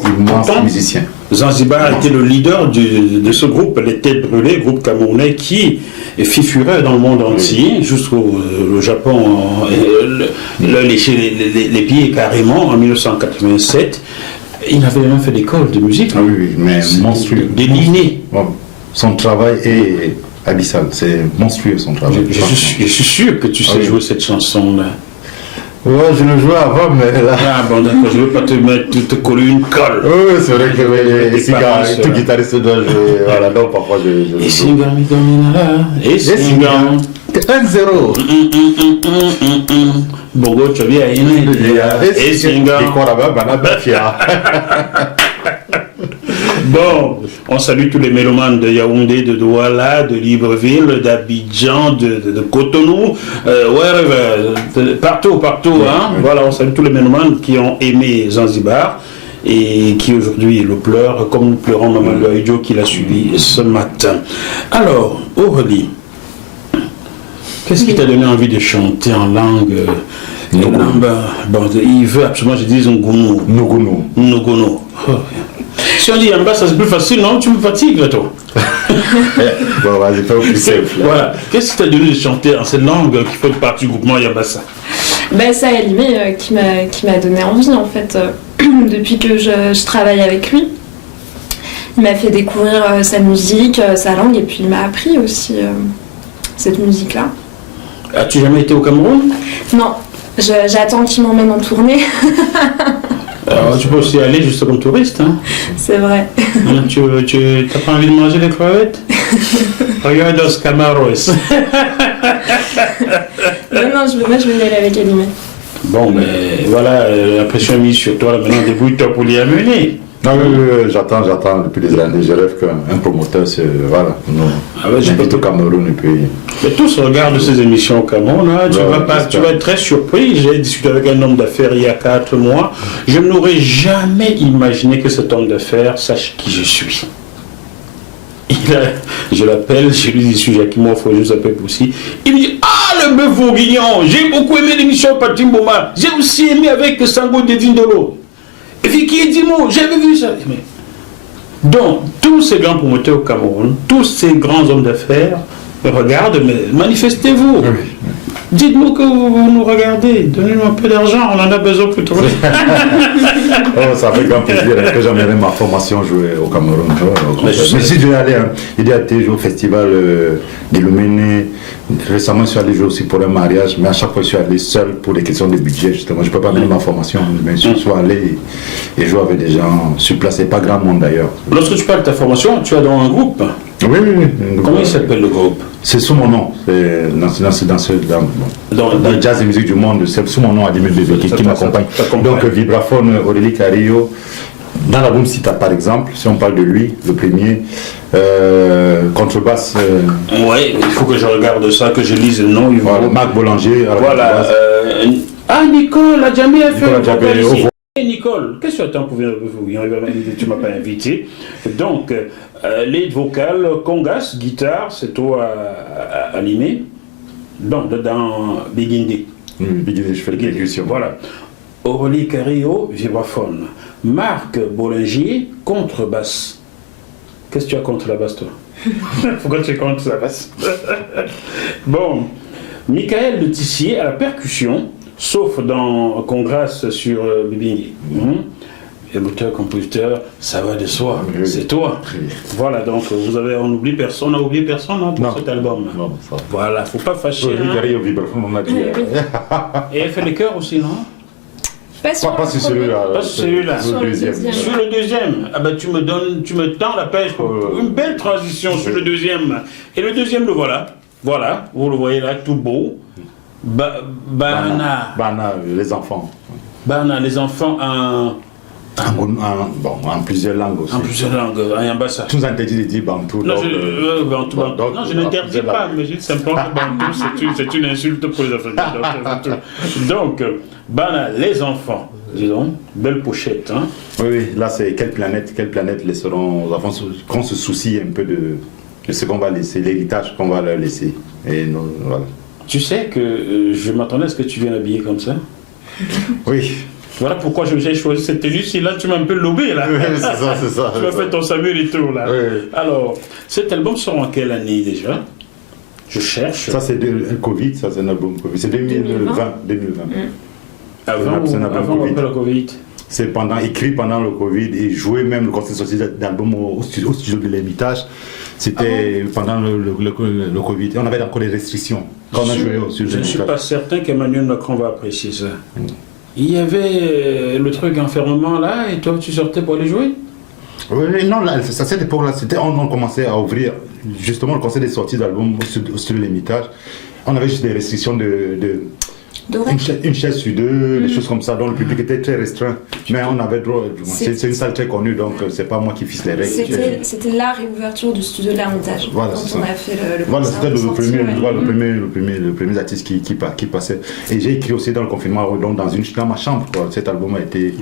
musicien. Zanzibar était le leader de ce groupe, les Têtes Brûlées, groupe camerounais qui fit fureur dans le monde entier, jusqu'au Japon, leur lécher les pieds carrément en 1987. Il avait même fait l'école de musique. Ah oui, mais monstrueux. Des lignées. Son travail est abyssal, c'est monstrueux son travail. Je suis sûr que tu sais jouer cette chanson-là. Ouais, je le jouais avant, mais là... Ah bon, d'accord, je ne veux pas te coller une colle. Oui, c'est vrai que tout guitariste doit jouer. Voilà, donc parfois je... Et Singami Domina, et Singam. 1-0. Bogo, tu viens à et Singam. Bon, on salue tous les mélomanes de Yaoundé, de Douala, de Libreville, d'Abidjan, de Cotonou, partout, hein. Voilà, on salue tous les mélomanes qui ont aimé Zanzibar et qui aujourd'hui le pleurent, comme nous pleurons Maman Loïdjo qui l'a suivi ce matin. Alors, Aurélie, qu'est-ce qui t'a donné envie de chanter en langue il veut absolument que je dise Ngono. Oh. Si on dit Yamba, ça c'est plus facile, non? Tu me fatigues, toi. Bon, vas-y, fais au plus simple. Voilà. Qu'est-ce qui t'a donné de chanter en cette langue qui fait partie du groupement Yambassa? C'est Alimé qui m'a donné envie, en fait, depuis que je travaille avec lui. Il m'a fait découvrir sa musique, sa langue, et puis il m'a appris aussi cette musique-là. As-tu jamais été au Cameroun? Non. J'attends qu'il m'emmène en tournée. Alors, tu peux aussi aller juste comme touriste. Hein. C'est vrai. Tu n'as pas envie de manger des crevettes? Regarde los camaros. Non, je vais y aller avec Alimé. Bon, mais voilà, la pression est mise sur toi. Maintenant, débrouille-toi pour l'y amener. Non, j'attends depuis des années. Je rêve qu'un promoteur, voilà, j'invite au Cameroun et puis... Mais tous regardent ces émissions au Cameroun, hein. Tu vas être très surpris. J'ai discuté avec un homme d'affaires il y a 4 mois. Je n'aurais jamais imaginé que cet homme d'affaires sache qui je suis. Je l'appelle, je lui dis, je suis Jacquimon, faut juste appeler aussi. Il me dit, ah, le bœuf bourguignon, j'ai beaucoup aimé l'émission Patimboma, j'ai aussi aimé avec Sango de Dindolo. Et puis qui est Dimo, j'avais vu ça. Mais... Donc, tous ces grands promoteurs au Cameroun, tous ces grands hommes d'affaires, regardent, mais manifestez-vous. Oui. Dites-nous que vous nous regardez, donnez-nous un peu d'argent, on en a besoin pour trouver. Oh, ça fait grand plaisir que j'emmènerai ma formation jouer au Cameroun. Mais si je vais aller, il y a été joué au festival de Lumene. Récemment, je suis allé jouer aussi pour un mariage, mais à chaque fois, je suis allé seul pour des questions de budget, justement. Je ne peux pas amener ma formation, mais je suis allé et jouer avec des gens sur place, et pas grand monde d'ailleurs. Lorsque tu parles de ta formation, tu es dans un groupe. Oui. Comment il s'appelle le groupe? C'est sous mon nom. Dans le jazz et musique du monde, c'est sous mon nom Adimel Bébé qui m'accompagne. Donc vibraphone Aurélie Carillo. Dans l'album Sita par exemple, si on parle de lui, le premier, contrebasse. Oui, il faut que je regarde ça, que je lise le nom. Voilà, Marc Boulanger. Voilà. Nicole a jamais fait. Nicole, qu'est-ce que tu attends pour venir vous? Tu ne m'as pas invité. Donc, lead vocal, congas, guitare, c'est toi à animer. Donc, dans Bigindi. Bigindi, je fais l'exécution. Voilà. Aurélie Carillo, vibraphone. Marc Bollinger, contrebasse. Qu'est-ce que tu as contre la basse, toi? Pourquoi tu es contre la basse? Bon. Michael Le Tissier à la percussion, sauf dans Congrès sur Bibindi. Auteur, compositeur, ça va de soi, c'est toi. Voilà, donc on oublie personne, on n'a oublié personne pour cet album. Non, voilà, faut pas fâcher. Et elle fait les chœurs aussi, non? Pas sur celui-là. Pas sur celui-là. Sur le deuxième. Sur le deuxième. Ah ben tu me tends la pêche pour une belle transition sur le deuxième. Et le deuxième, le voilà. Voilà, vous le voyez là, tout beau. Bana, les enfants. Bana, les enfants en plusieurs langues aussi. En plusieurs langues, en Yambassa. Tous interdits de dire Bantou. Non, je n'interdis pas, mais je dis simplement que Bantou, c'est une insulte pour les Africains. Donc, Bana, les enfants, disons, belle pochette. Hein. Oui, là c'est quelle planète laisseront aux enfants qu'on se soucie un peu de ce qu'on va laisser, l'héritage qu'on va leur laisser. Et nous, voilà. Tu sais que je m'attendais à ce que tu viennes habiller comme ça. Oui. Voilà pourquoi j'ai choisi cette tenue. Si là, tu m'as un peu lobé, là. Oui, c'est ça. Tu m'as fait ton Samuel et tout, là. Oui. Alors, cet album sort en quelle année, déjà? Je cherche. Ça, c'est le Covid, ça, c'est un album Covid. C'est 2020. Avant ou après le Covid? C'est écrit pendant le Covid et joué même le concert sorti d'album au studio de l'Hermitage. C'était pendant le Covid. Et on avait encore des restrictions. Quand on a joué au studio de l'Hermitage. Je ne suis pas certain qu'Emmanuel Macron va apprécier ça. Il y avait le truc enfermement là et toi tu sortais pour aller jouer? Oui, non, là, ça c'était pour là. On commençait à ouvrir justement le concert des sorties d'albums au studio de l'Hermitage. On avait juste des restrictions une chaise sur deux, des choses comme ça, donc le public était très restreint. Mais on avait droit. C'est une salle très connue, donc c'est pas moi qui fixe les règles. C'était la réouverture du studio de l'Hermitage. Voilà, quand on a fait le voilà, concert. C'était le premier artiste qui passait. Et j'ai écrit aussi dans le confinement, donc dans ma chambre. Quoi. Cet album a été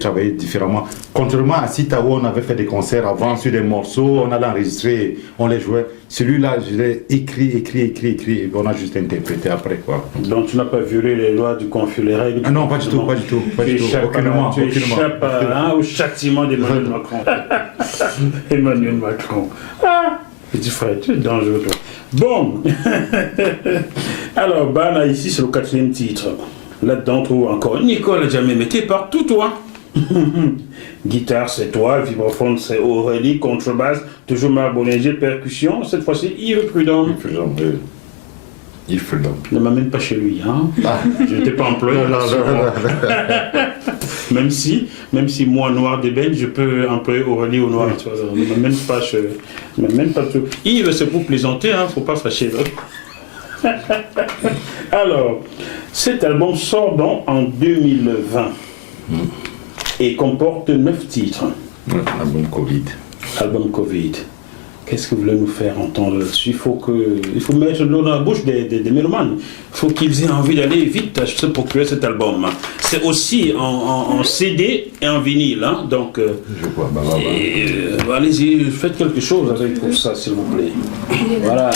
travaillé différemment. Contrairement à Sita où on avait fait des concerts avant sur des morceaux, on allait enregistrer, on les jouait. Celui-là, je l'ai écrit, et on a juste interprété après. Quoi. Donc tu n'as pas violé les lois du conflit, les règles? Ah non, pas du tout. Tu échappes au châtiment d'Emmanuel Macron. Emmanuel Macron. Petit frère, tu es dangereux. Bon. Alors, Bana, ici, c'est le 4e titre. Là-dedans, on trouve encore Nicole Jamais, mais t'es partout, toi. Guitare, c'est toi. Vibraphone, c'est Aurélie. Contrebasse, toujours Marc Bollinger. Percussion, cette fois-ci, Yves Prudhomme. Il faut ne m'amène pas chez lui, hein. Je n'étais pas employé. Même si moi, noir d'ébène, je peux employer Aurélie au noir. Ne m'amène pas chez. Yves, c'est pour plaisanter, hein, faut pas fâcher. Alors, cet album sort donc en 2020 et comporte 9 titres. Album Covid. Qu'est-ce que vous voulez nous faire entendre là-dessus? Il faut mettre de l'eau dans la bouche des mélomanes. Il faut qu'ils aient envie d'aller vite se procurer cet album. C'est aussi en CD et en vinyle. Hein? Donc, Je vois, allez-y, faites quelque chose avec pour ça, s'il vous plaît. Voilà.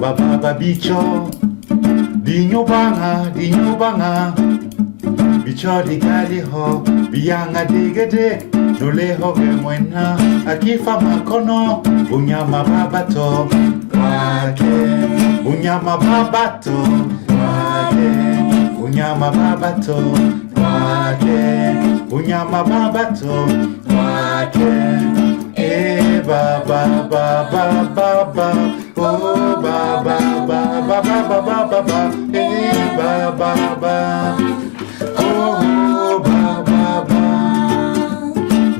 Baba bicho, dinyo banga, bicho di gali ho, biyanga digede, nule ho gemwena, akifa makono, unyama babato, wake, unyama babato, wake, unyama babato, wake, unyama babato, wake, baba baba baba. Oh baba baba baba baba baba baba oh baba baba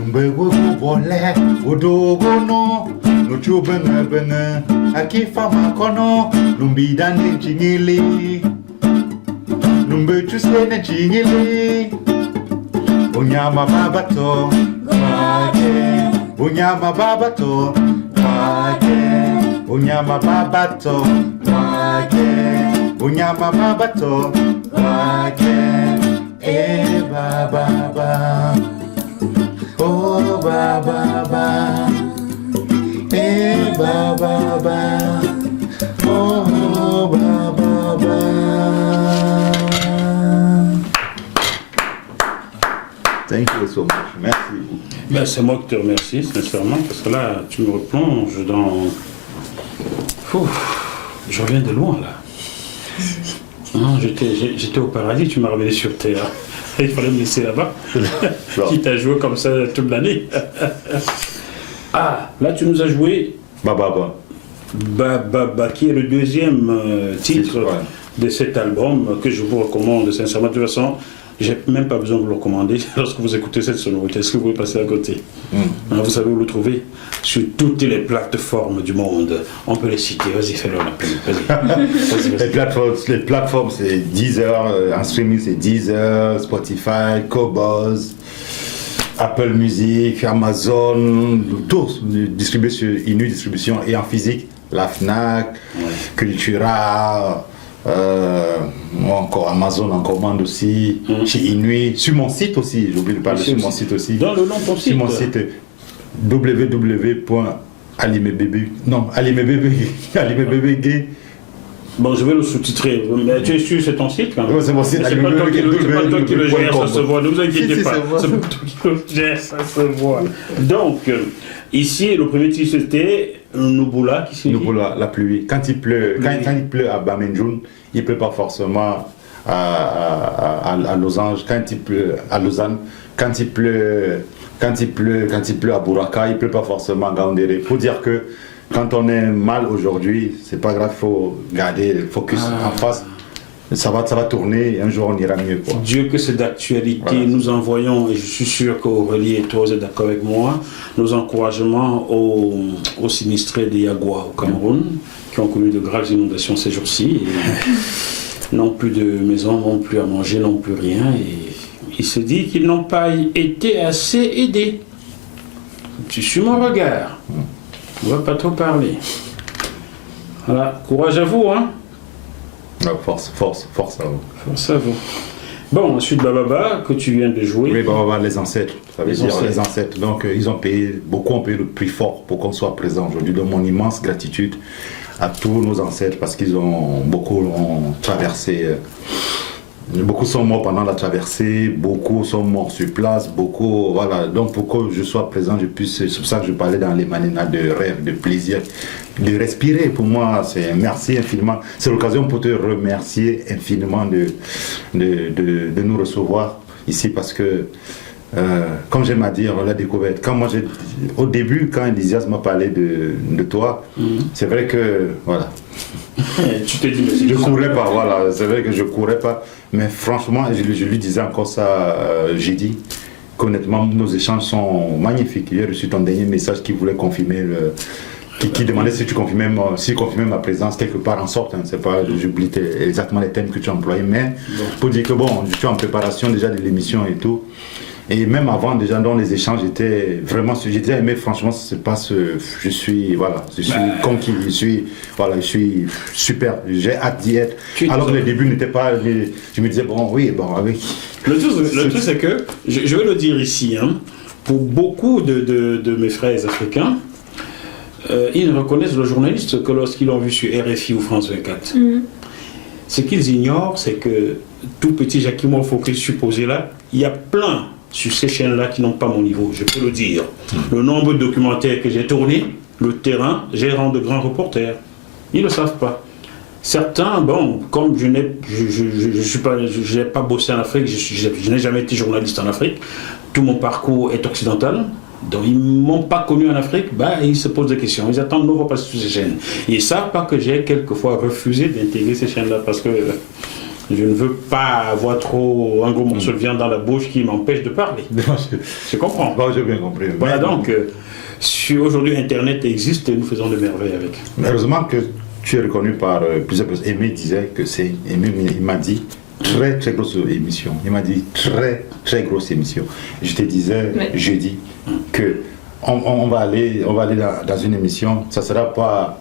mbego bole odogo no no chubenga benga akifa makono lumbida ni chingili lumbe chusene chingili unyama baba to wake unyama baba to wake unyama babato wake, unyama babato wake, baba, oh baba, baba, oh baba. Thank you so much. Merci. Ben, c'est moi qui te remercie, sincèrement, parce que là, tu me replonges dans... je reviens de loin là. Non, j'étais au paradis, tu m'as ramené sur terre. Il fallait me laisser là-bas. Qui t'a joué comme ça toute l'année. Ah, là tu nous as joué Baba, qui est le deuxième titre de cet album que je vous recommande sincèrement. De toute façon, j'ai même pas besoin de vous le recommander lorsque vous écoutez cette sonorité. Est-ce que vous pouvez passer à côté? Vous savez où le trouver? Sur toutes les plateformes du monde. On peut les citer. Vas-y, fais-le la pub. Vas-y. Les plateformes, c'est Deezer, en streaming, c'est Deezer, Spotify, Qobuz, Apple Music, Amazon, tous distribués sur Inouï Distribution et en physique, la Fnac, Cultura. Encore Amazon en commande aussi, chez Inouï, sur mon site aussi, j'ai oublié de parler sur mon site aussi. Dans le nom de ton site. Sur mon site www.alimebebe. Bon, je vais le sous-titrer. Mais tu es sûr, c'est ton site quand même. Ouais, c'est mon site. C'est pas toi qui le gère, ça se voit. Ne vous inquiétez pas. C'est pas toi qui le gère, ça se voit. Donc, ici, le premier titre c'était Nubula qui signifie Nubula, la pluie. Quand il pleut, quand il pleut à Bamenjoun, il ne pleut pas forcément à Losange. Quand il pleut à Lausanne, quand il pleut à Bouraka, il ne pleut pas forcément à Gaoundéré. Il faut dire que quand on est mal aujourd'hui, c'est pas grave, il faut garder le focus en face. Ça va tourner et un jour on ira mieux. Quoi. Dieu que c'est d'actualité, voilà. Nous envoyons, et je suis sûr qu'Aurélie et toi vous êtes d'accord avec moi, nos encouragements aux sinistrés des Yagua au Cameroun, qui ont connu de graves inondations ces jours-ci. N'ont plus de maison, n'ont plus à manger, n'ont plus rien. Et il se dit qu'ils n'ont pas été assez aidés. Tu suis mon regard. On ne va pas trop parler. Voilà, courage à vous, hein. Force à vous. Force à vous. Bon, ensuite Bababa, que tu viens de jouer. Oui, Bababa, les ancêtres. Ça veut dire les ancêtres. Donc, beaucoup ont payé le prix fort pour qu'on soit présent aujourd'hui. Donc, mon immense gratitude à tous nos ancêtres parce qu'ils beaucoup ont traversé. Beaucoup sont morts pendant la traversée, beaucoup sont morts sur place, beaucoup, voilà. Donc pour que je sois présent, c'est pour ça que je parlais dans les manénas de rêve, de plaisir, de respirer. Pour moi, c'est merci infiniment. C'est l'occasion pour te remercier infiniment de nous recevoir ici parce que comme j'aime à dire, la découverte. Au début, quand Lysias m'a parlé de toi, c'est vrai que, voilà. Tu t'es dit, je courais pas, voilà. C'est vrai que je courais pas. Mais franchement, je lui disais encore ça jeudi, qu'honnêtement, nos échanges sont magnifiques. J'ai reçu ton dernier message qui voulait confirmer qui demandait si tu confirmais ma présence quelque part en sorte. C'est pas, j'oublie exactement les thèmes que tu as employés, mais pour dire que bon, je suis en préparation déjà de l'émission et tout. Et même avant, déjà, dans les échanges, j'étais vraiment, j'ai déjà aimé, franchement, c'est pas je suis conquis, je suis super, j'ai hâte d'y être. Alors que le début n'était pas, je me disais, avec... Le truc, c'est que, je vais le dire ici, hein, pour beaucoup de mes frères africains, ils ne reconnaissent le journaliste que lorsqu'ils l'ont vu sur RFI ou France 24. Ce qu'ils ignorent, c'est que tout petit Jacquimo Fouquet supposé là, il y a plein sur ces chaînes-là qui n'ont pas mon niveau, je peux le dire. Le nombre de documentaires que j'ai tournés, le terrain, j'ai rendu de grands reporters. Ils ne le savent pas. Certains, bon, comme je n'ai pas bossé en Afrique, je n'ai jamais été journaliste en Afrique, tout mon parcours est occidental. Donc ils ne m'ont pas connu en Afrique, ils se posent des questions, ils attendent de me voir passer sur ces chaînes. Ils ne savent pas que j'ai quelquefois refusé d'intégrer ces chaînes-là parce que je ne veux pas avoir trop un gros morceau de viande dans la bouche qui m'empêche de parler. Je comprends. J'ai bien compris. Voilà donc, aujourd'hui Internet existe et nous faisons de merveilles avec. Heureusement que tu es reconnu par plusieurs personnes. Aimé disait que c'est... Aimé, il m'a dit... Très très grosse émission. Il m'a dit très très grosse émission. Je te disais jeudi que on va aller dans une émission. Ça sera pas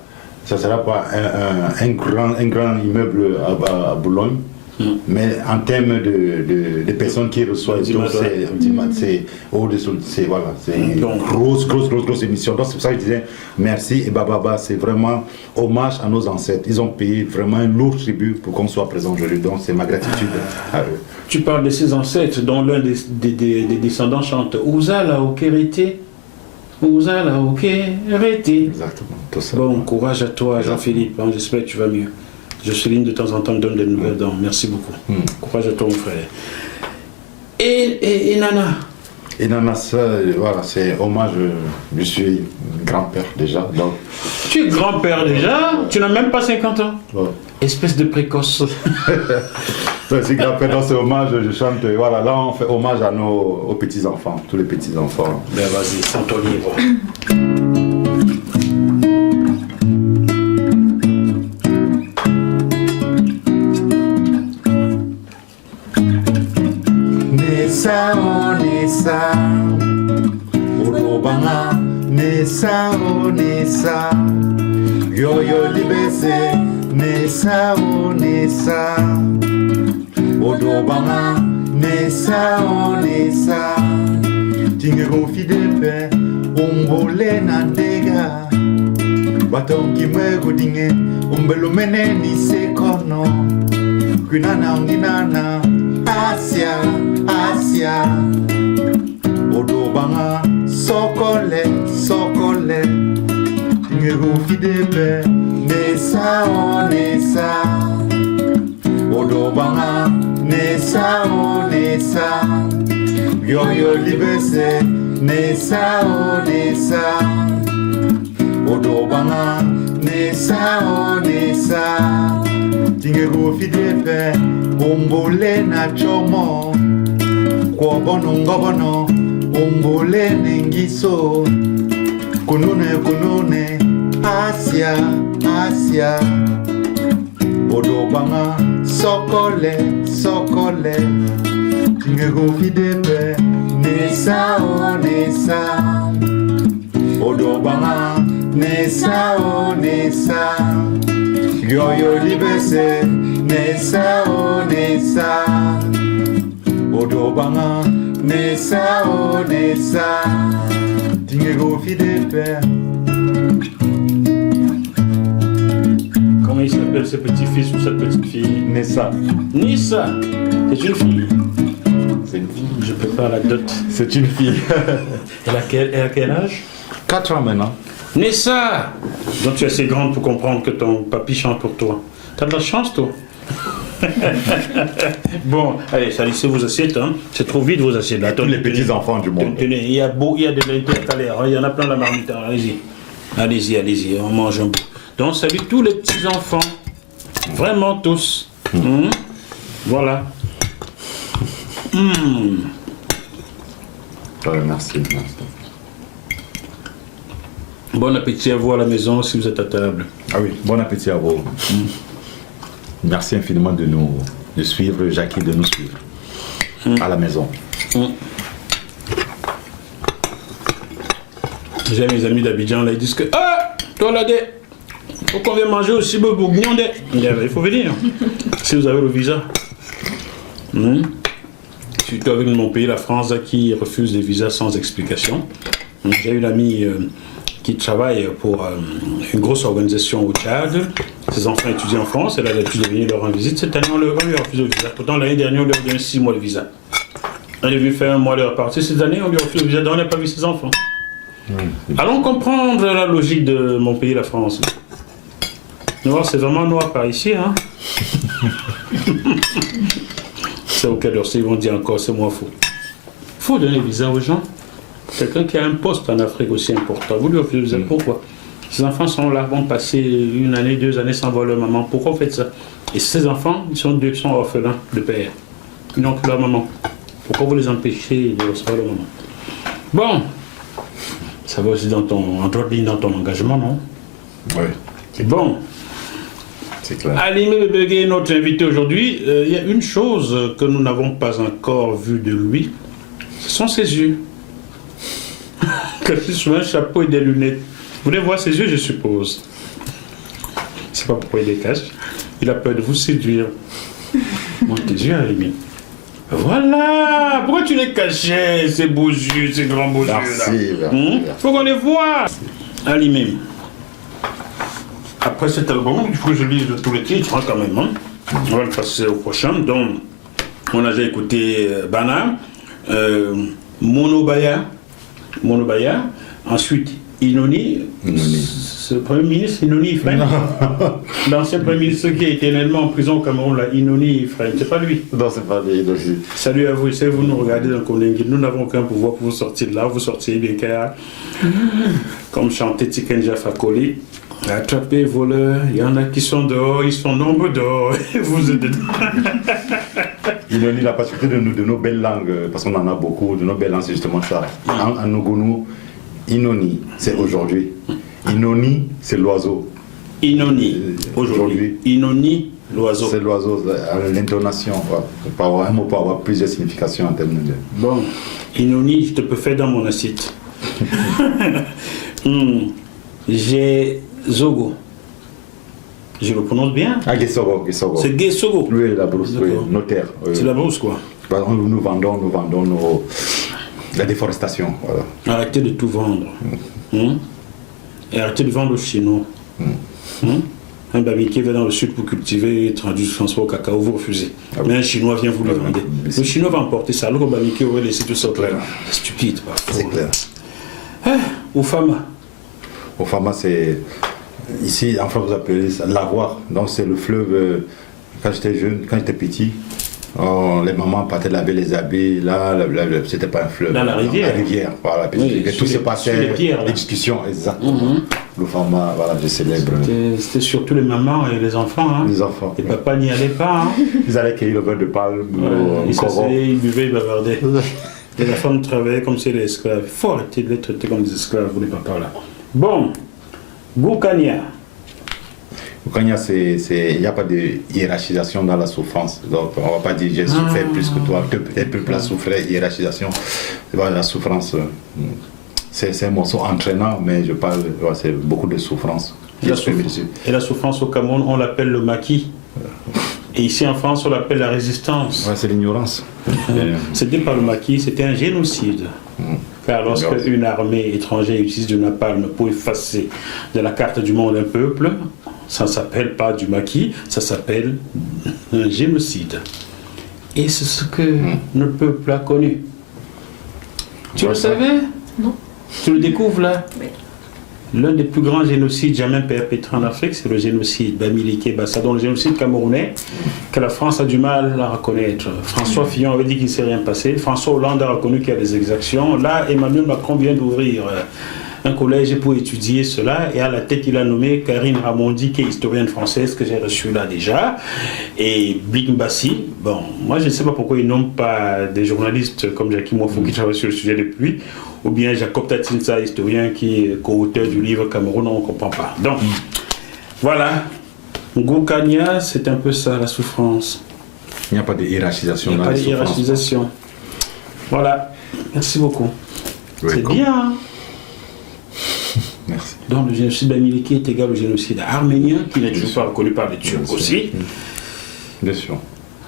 un grand immeuble à Boulogne. Mais en termes de personnes qui reçoivent, c'est une grosse émission. Donc c'est pour ça que je disais merci et Bababa, c'est vraiment hommage à nos ancêtres. Ils ont payé vraiment un lourd tribut pour qu'on soit présent aujourd'hui. Donc c'est ma gratitude à eux. Tu parles de ces ancêtres dont l'un des descendants chante Ouzala Okerete. Ouzala Okerete. Exactement, tout ça. Bon, courage à toi Jean-Philippe, j'espère que tu vas mieux. Je souligne de temps en temps, donne des nouvelles dents. Merci beaucoup. Courage à toi, mon frère. Et Nana? Et Nana, ça, voilà, c'est hommage. Je suis grand-père déjà. Donc... Tu es grand-père déjà? Tu n'as même pas 50 ans? Ouais. Espèce de précoce. Je suis grand-père, donc c'est hommage, je chante. Voilà, là, on fait hommage aux petits-enfants, tous les petits-enfants. Ben vas-y, sans ton livre. Nesa, Odobanga, Nesa, Yoyo libese, Nesa, Odobanga, Nesa, Tingero fidepe, Umbole nandega, Batongi mwego dinge, Umbelumene ni sekono, Kunana unginana, Asia, Odobanga, Sokole, Tingero fidepe, Nesa, Odobanga, Nesa, Yoyo libese, Nesa, Odobanga, Nesa, Tingero fidepe, Umbole na chomo, Kwabono ngobono, Umbole nengiso, Kunune, Asia, Odobanga, Sokole, Tingero fidepe, Nesa, Odobanga, Nesa, Yoyo libese, Nesa, Odobanga, Nesa, Tingero fidepe. Comment il s'appelle ce petit-fils ou cette petite-fille? Nessa. Nissa. C'est une fille. C'est une fille. Je prépare la dot. C'est une fille. Elle a quel âge? 4 ans maintenant. Nessa. Donc tu es assez grande pour comprendre que ton papy chante pour toi. T'as de la chance, toi. Bon, allez, salissez vos assiettes, hein. C'est trop vide vos assiettes. Là, Tous les petits-enfants du monde. Tenez, il y a de l'intercalaire, hein. Il y en a plein la marmite. Allez-y. Allez-y, on mange un bout. Donc, salut tous les petits-enfants. Vraiment tous. Voilà. Merci. Bon appétit à vous à la maison si vous êtes à table. Ah oui, bon appétit à vous. Merci infiniment de suivre, Jackie, de nous suivre à la maison. J'ai mes amis d'Abidjan, là, ils disent que ah, toi là, faut qu'on vienne manger aussi beau bourguignon. Il faut venir. Si vous avez le visa. Surtout avec mon pays, la France, qui refuse les visas sans explication. J'ai une amie qui travaille pour une grosse organisation au Tchad. Ses enfants étudient en France, elle a l'habitude de venir leur rendre visite. Cette année, on lui a refusé le visa. Pourtant, l'année dernière, on lui a donné 6 mois de visa. Elle est venue faire un mois de repartir. Cette année, on lui a refusé le visa, donc on n'a pas vu ses enfants. Allons comprendre la logique de mon pays, la France. Noir, c'est vraiment noir par ici, hein. C'est au Quai d'Orsay, ils vont dire encore, c'est moins faux. Il faut donner le visa aux gens. Quelqu'un qui a un poste en Afrique aussi important, vous lui offrez le visa, pourquoi? Ces enfants sont là, vont passer 1 année, 2 années sans voir leur maman. Pourquoi vous faites ça? Et ces enfants, ils sont orphelins de père. Ils n'ont plus leur maman. Pourquoi vous les empêchez de recevoir leur maman? Bon, ça va aussi dans ton engagement, non? Oui. Bon. C'est clair. Alimé Bebege, notre invité aujourd'hui, il y a une chose que nous n'avons pas encore vue de lui, ce sont ses yeux. Caché sous un chapeau et des lunettes. Vous voulez voir ses yeux, je suppose. Je ne sais pas pourquoi il les cache. Il a peur de vous séduire. Montre tes yeux, Alimé. Voilà! Pourquoi tu les cachais, ces beaux yeux, ces grands beaux yeux là? Faut qu'on les voie! Alimé. Après cet album, il faut que je lise tous les titres quand même. Hein. On va le passer au prochain. Donc, on a déjà écouté Bana, Monobaya. Ensuite, Inoni. Ce premier ministre, Inoni Ifrem. L'ancien premier ministre qui a été éternellement en prison au Cameroun, là, Inoni Ifrem. C'est pas lui. Non, c'est pas lui. Salut à vous. Si vous nous regardez dans Kondengi, nous n'avons aucun pouvoir pour vous sortir de là. Vous sortirez bien car, comme chantait Tikenja Fakoli. Attrapez voleurs, il y en a qui sont dehors, ils sont nombreux dehors, vous êtes dedans. Inoni, la particularité de nos belles langues, parce qu'on en a beaucoup, de nos belles langues, c'est justement ça. En Nogonu, Inoni, c'est aujourd'hui. Inoni, c'est l'oiseau. Inoni, aujourd'hui. Inoni, l'oiseau. C'est l'oiseau, l'intonation. Un mot peut avoir plusieurs significations en termes de... Bon, Inoni, je te peux faire dans mon assiette. J'ai Zogo. Je le prononce bien. Ah, Gesogo. C'est Gesogo. Oui, la brousse, oui, notaire. C'est la brousse, quoi. Nous vendons la déforestation. Voilà. Arrêtez de tout vendre. Et arrêtez de vendre aux Chinois. Un babi qui va dans le sud pour cultiver et traduire du transport au cacao, vous refusez. Mais un Chinois vient vous le vendre. Le Chinois va emporter ça, alors que babi qui aurait laissé tout ça clair. C'est stupide. C'est clair. Oufama. Oufama, c'est... Ici, en France, vous appelez ça l'avoir. Donc, c'est le fleuve. Quand j'étais jeune, quand j'étais petit, les mamans partaient laver les habits. Là, c'était pas un fleuve. Dans la rivière. La rivière, voilà. Oui, et tout se passait. Les discussions, exactement. L'Oufama, voilà, je célèbre. C'était surtout les mamans et les enfants. Hein. Les enfants. Les papas n'y allaient pas. Hein. Ils allaient cueillir le beurre de palme. Ils s'asseyaient, ils buvaient, ils bavardaient. Et la femme travaillait comme si elle était esclave. Il faut arrêter de les traiter comme des esclaves, vous les papas là. Bon, Goukania. Goukania, il n'y a pas de hiérarchisation dans la souffrance. Donc, on ne va pas dire j'ai souffert plus que toi, tel peuple a souffert, hiérarchisation. La souffrance, c'est un morceau entraînant, mais je parle, c'est beaucoup de souffrance. Et la souffrance au Cameroun, on l'appelle le maquis. Et ici en France, on l'appelle la résistance. Ouais, c'est l'ignorance. C'était pas le maquis, c'était un génocide. Car lorsque une armée étrangère utilise du napalm pour effacer de la carte du monde un peuple, ça ne s'appelle pas du maquis, ça s'appelle un génocide. Et c'est ce que notre peuple a connu. Tu le savais? Non. Tu le découvres là? Oui. L'un des plus grands génocides jamais perpétrés en Afrique, c'est le génocide Bamileke Bassa, dont le génocide camerounais, que la France a du mal à reconnaître. François Fillon avait dit qu'il ne s'est rien passé. François Hollande a reconnu qu'il y a des exactions. Là, Emmanuel Macron vient d'ouvrir un collège pour étudier cela, et à la tête il a nommé Karine Ramondi, qui est historienne française, que j'ai reçue là déjà, et Blik Mbassi. Bon, moi je ne sais pas pourquoi ils n'ont pas des journalistes comme Jackie Moifou qui travaillent sur le sujet depuis, ou bien Jacob Tatinsa, historien qui est co-auteur du livre Cameroun, on ne comprend pas. Donc, voilà, Ngoukania, c'est un peu ça la souffrance. Il n'y a pas de hiérarchisation Il n'y a dans pas les de souffrances. hiérarchisation. Voilà, merci beaucoup. Oui, C'est comme- bien, hein? Merci. Donc le génocide Bamileke est égal au génocide arménien, qui n'est toujours pas reconnu par les Turcs Bien sûr. aussi. Bien sûr.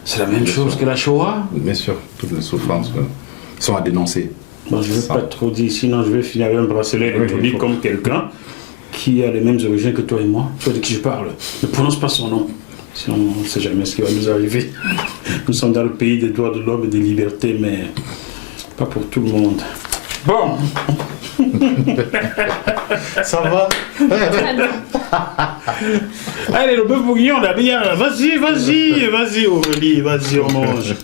C'est la même chose que la Shoah. Bien sûr, toutes les souffrances sont à dénoncer. Bon, je ne vais Ça. pas trop dire, sinon je vais finir avec un bracelet Oui, électronique il faut. comme quelqu'un qui a les mêmes origines que toi et moi. Tu vois de qui je parle. Ne prononce pas son nom. Sinon, on ne sait jamais ce qui va nous arriver. Nous sommes dans le pays des droits de l'homme et des libertés, mais pas pour tout le monde. Bon, Ça va? Très bien. allez, le bœuf bourguignon, on a bien. Vas-y, Aurélie, vas-y, on mange.